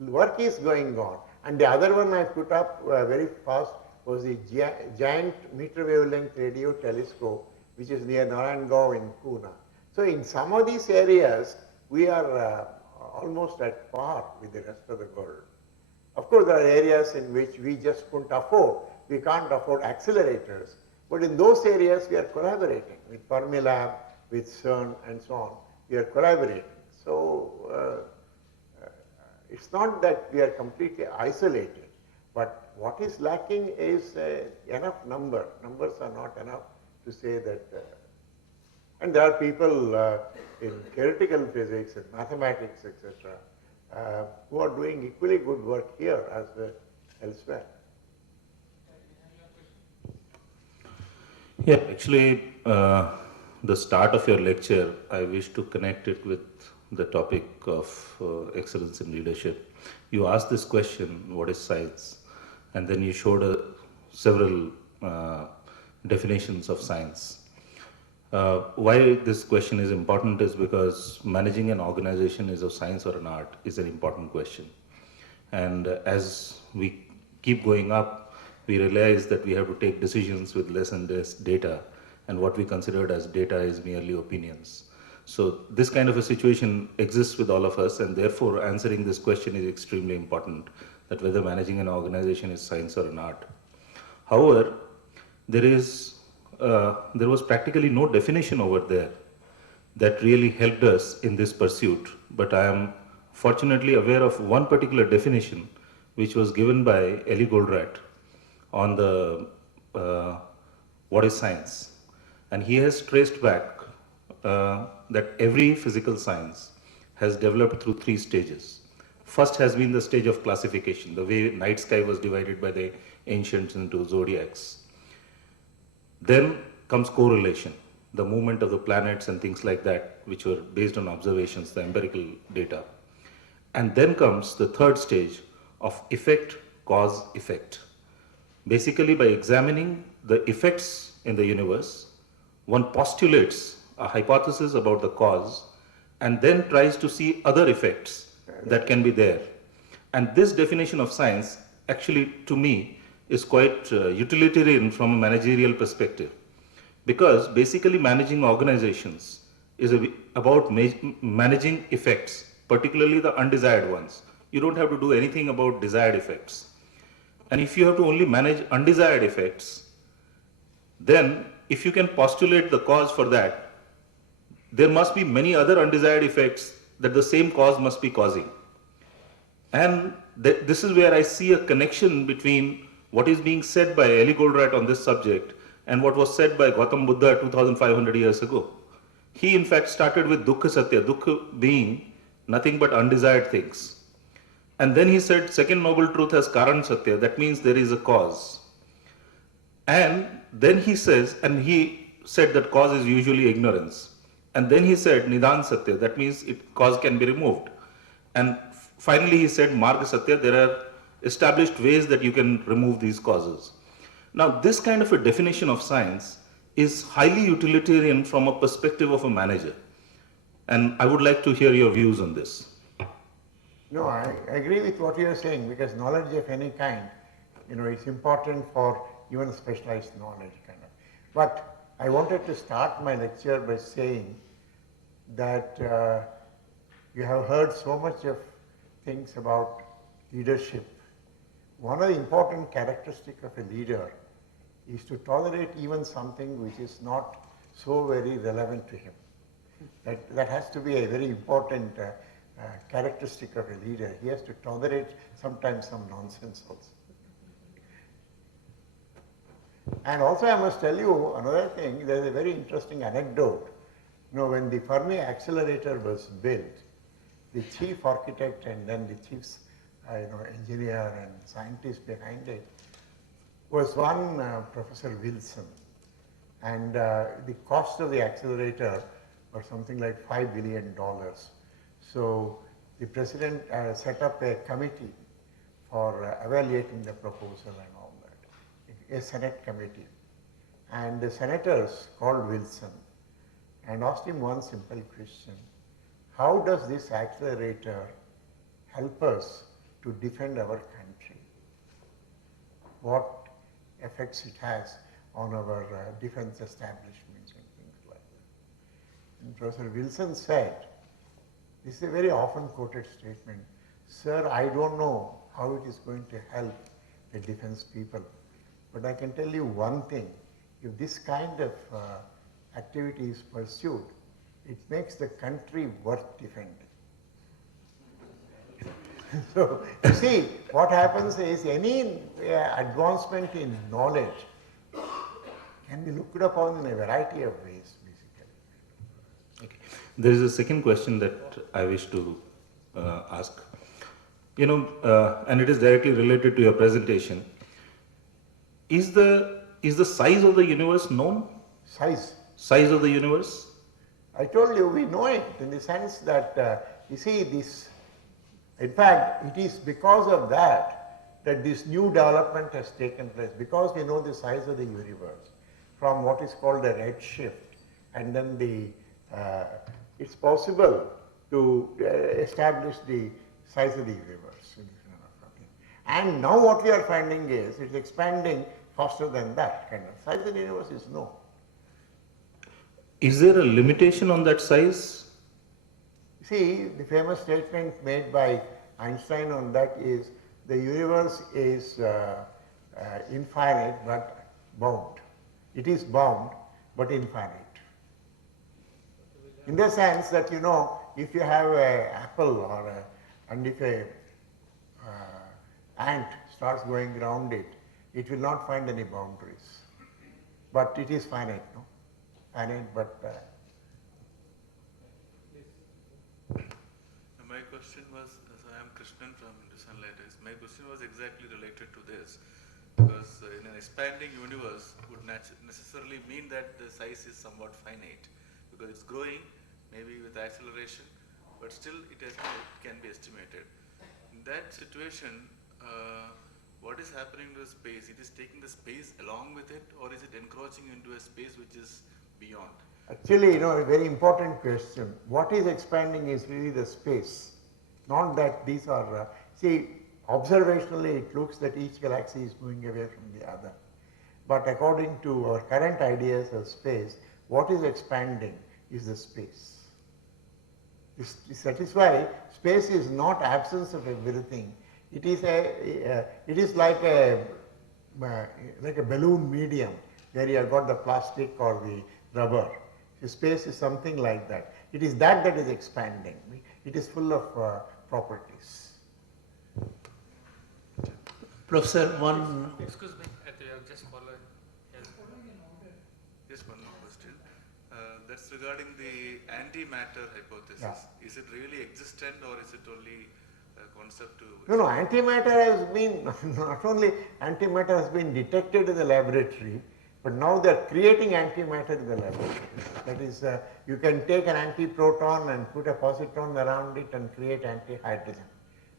Work is going on. And the other one I put up very fast was the giant meter wavelength radio telescope, which is near Narayangao in Pune. So in some of these areas, we are almost at par with the rest of the world. Of course, there are areas in which we just couldn't afford. We can't afford accelerators. But in those areas, we are collaborating with Fermilab, with CERN, and so on. We are collaborating. So it's not that we are completely isolated, but what is lacking is enough number. Numbers are not enough to say that, and there are people in theoretical physics and mathematics, etc., who are doing equally good work here as elsewhere. Yeah, actually, the start of your lecture, I wish to connect it with the topic of excellence in leadership. You asked this question, what is science? And then you showed several definitions of science. Why this question is important is because managing an organization is a science or an art is an important question. And as we keep going up, we realize that we have to take decisions with less and less data, and what we considered as data is merely opinions. So this kind of a situation exists with all of us, and therefore answering this question is extremely important, that whether managing an organization is science or an art. However, there was practically no definition over there that really helped us in this pursuit, but I am fortunately aware of one particular definition which was given by Eli Goldratt on the what is science, and he has traced back that every physical science has developed through 3 stages. First has been the stage of classification, the way night sky was divided by the ancients into zodiacs. Then comes correlation, the movement of the planets and things like that, which were based on observations, the empirical data. And then comes the third stage of effect, cause, effect. Basically, by examining the effects in the universe, one postulates a hypothesis about the cause and then tries to see other effects that can be there. And this definition of science, actually, to me, is quite utilitarian from a managerial perspective, because basically managing organizations is about managing effects, particularly the undesired ones. You don't have to do anything about desired effects. And if you have to only manage undesired effects, then if you can postulate the cause for that, there must be many other undesired effects that the same cause must be causing. And this is where I see a connection between what is being said by Ellie Goldratt on this subject and what was said by Gautam Buddha 2500 years ago. He in fact started with Dukkha Satya, Dukkha being nothing but undesired things. And then he said second noble truth as Karan Satya, that means there is a cause. And then he says, and he said that cause is usually ignorance. And then he said Nidan Satya, that means cause can be removed. And finally he said Marga Satya, there are established ways that you can remove these causes. Now this kind of a definition of science is highly utilitarian from a perspective of a manager. And I would like to hear your views on this. No, I agree with what you are saying, because knowledge of any kind, is important for even specialized knowledge kind of. But I wanted to start my lecture by saying that you have heard so much of things about leadership. One of the important characteristics of a leader is to tolerate even something which is not so very relevant to him. That has to be a very important characteristic of a leader. He has to tolerate sometimes some nonsense also. And also I must tell you another thing, there is a very interesting anecdote. When the Fermi accelerator was built, the chief architect and then the chief engineer and scientist behind it was one Professor Wilson. And the cost of the accelerator was something like $5 billion. So the president set up a committee for evaluating the proposal and all that, a Senate committee. And the senators called Wilson and asked him one simple question: how does this accelerator help us to defend our country? What effects it has on our defense establishments and things like that? And Professor Wilson said, this is a very often quoted statement, "Sir, I don't know how it is going to help the defense people, but I can tell you one thing, if this kind of activity is pursued, it makes the country worth defending." So, you see, what happens is any advancement in knowledge can be looked upon in a variety of ways, basically. Okay. There is a second question that I wish to ask. And it is directly related to your presentation. Is the size of the universe known? Size of the universe? I told you, we know it in the sense that, you see, in fact, it is because of that this new development has taken place, because we know the size of the universe from what is called a redshift, and then it's possible to establish the size of the universe. And now what we are finding is it's expanding faster than that kind of. Size of the universe is known. Is there a limitation on that size? See, the famous statement made by Einstein on that is the universe is infinite but bound. It is bound but infinite. In the sense that, if you have an apple and if a ant starts going around it, it will not find any boundaries. But it is finite, no? Finite, but my question was, so I am Krishnan from Hindustan Letters. My question was exactly related to this, because in an expanding universe would necessarily mean that the size is somewhat finite, because it's growing, maybe with acceleration, but still it can be estimated. In that situation, what is happening to the space? It is taking the space along with it, or is it encroaching into a space which is beyond? actually, a very important question. What is expanding is really the space, not that these are, see, observationally it looks that each galaxy is moving away from the other. But according to our current ideas of space, what is expanding is the space. That is why space is not absence of everything. It is like a balloon medium where you have got the plastic or the rubber. The space is something like that. It is that is expanding. It is full of properties. Professor, one, Excuse me, I have just followed. Yes. Just one more question. That's regarding the antimatter hypothesis. Is it really existent or is it only a concept to? No, no, antimatter has been, not only antimatter has been detected in the laboratory, but now they are creating antimatter in the laboratory. That is, you can take an antiproton and put a positron around it and create antihydrogen.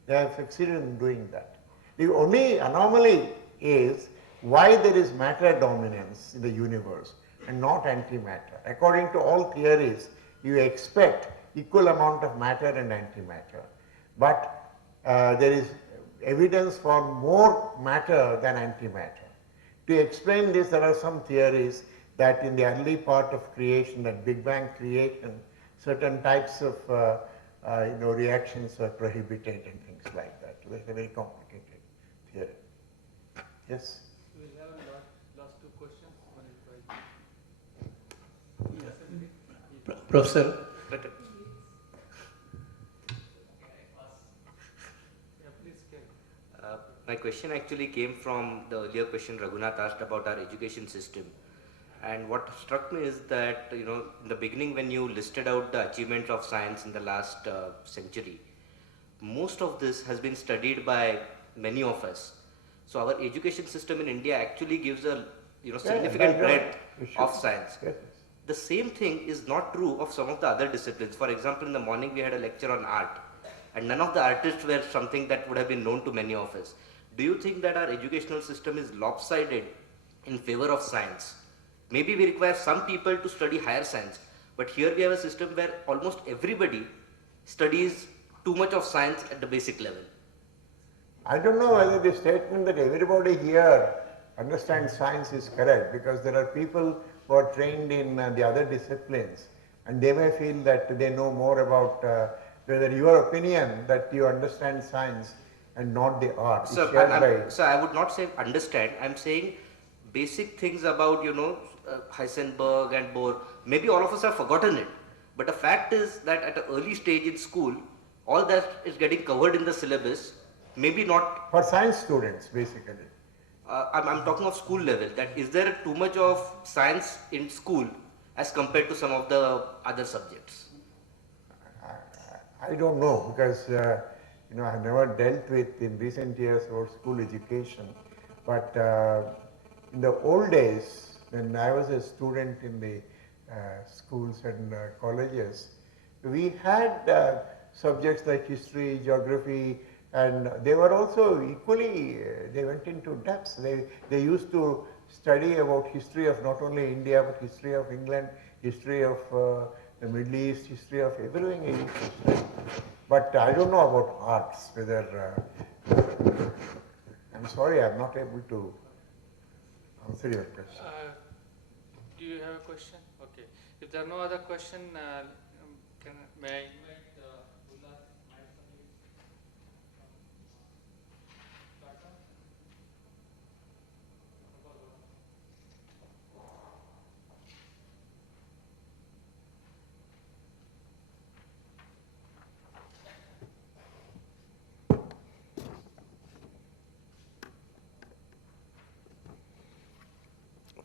They have succeeded in doing that. The only anomaly is why there is matter dominance in the universe and not antimatter. According to all theories, you expect equal amount of matter and antimatter, but there is evidence for more matter than antimatter. To explain this, there are some theories that in the early part of creation, that Big Bang creation, certain types of reactions are prohibited and things like that. So it's a very complicated theory. Yes. We will have last two questions. One is by Professor, yeah, please carry. My question actually came from the earlier question Raghunath asked about our education system. And what struck me is that, in the beginning when you listed out the achievements of science in the last century, most of this has been studied by many of us. So our education system in India actually gives a significant breadth of science. Yes. The same thing is not true of some of the other disciplines. For example, in the morning we had a lecture on art, and none of the artists were something that would have been known to many of us. Do you think that our educational system is lopsided in favor of science? Maybe we require some people to study higher science, but here we have a system where almost everybody studies too much of science at the basic level. I don't know whether the statement that everybody here understands science is correct, because there are people who are trained in the other disciplines, and they may feel that they know more about whether your opinion that you understand science and not the art. So, is shared so I would not say understand, I'm saying basic things about, Heisenberg and Bohr. Maybe all of us have forgotten it, but the fact is that at an early stage in school, all that is getting covered in the syllabus, maybe not. for science students basically. I'm talking of school level, that is there too much of science in school as compared to some of the other subjects? I don't know, because I have never dealt with in recent years or school education, but in the old days when I was a student in the schools and colleges, we had subjects like history, geography, and they were also equally, they went into depths. They used to study about history of not only India, but history of England, history of the Middle East, history of everything in history. But I don't know about arts, whether, I'm sorry, I'm not able to answer your question. Do you have a question? Okay. If there are no other question, may I invite Ullas?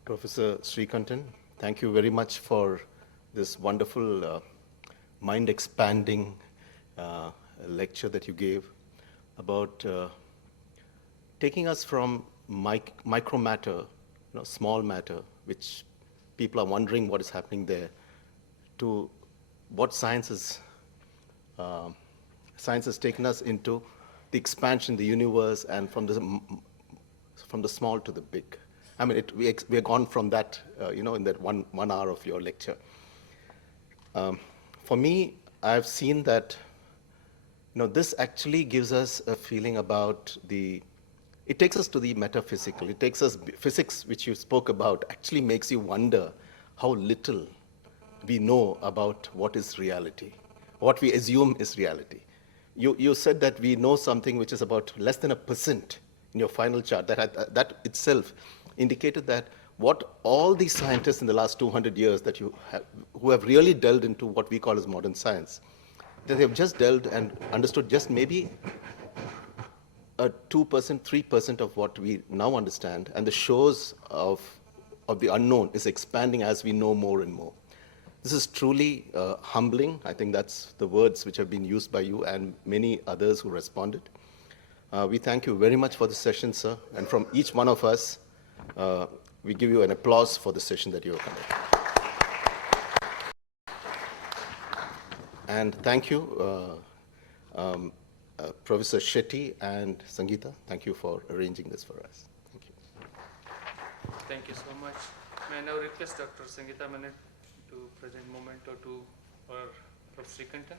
Professor Srikantan, thank you very much for this wonderful mind-expanding lecture that you gave about taking us from micro matter, small matter, which people are wondering what is happening there, to what science has taken us into the expansion of the universe, and from the small to the big. I mean, we have gone from that, in that one hour of your lecture. For me, I've seen that, this actually gives us a feeling about it takes us to the metaphysical. It takes us, physics, which you spoke about, actually makes you wonder how little we know about what is reality, what we assume is reality. You said that we know something which is about less than 1% in your final chart. That itself indicated that what all these scientists in the last 200 years who have really delved into what we call as modern science, that they have just delved and understood just maybe a 2%, 3% of what we now understand, and the shores of the unknown is expanding as we know more and more. This is truly humbling. I think that's the words which have been used by you and many others who responded. We thank you very much for the session, sir, and from each one of us, we give you an applause for the session that you have conducted. And thank you, Professor Shetty and Sangeeta. Thank you for arranging this for us. Thank you. Thank you so much. May I now request Dr. Sangeeta Menon to present moment or two for Prof. Srikantan?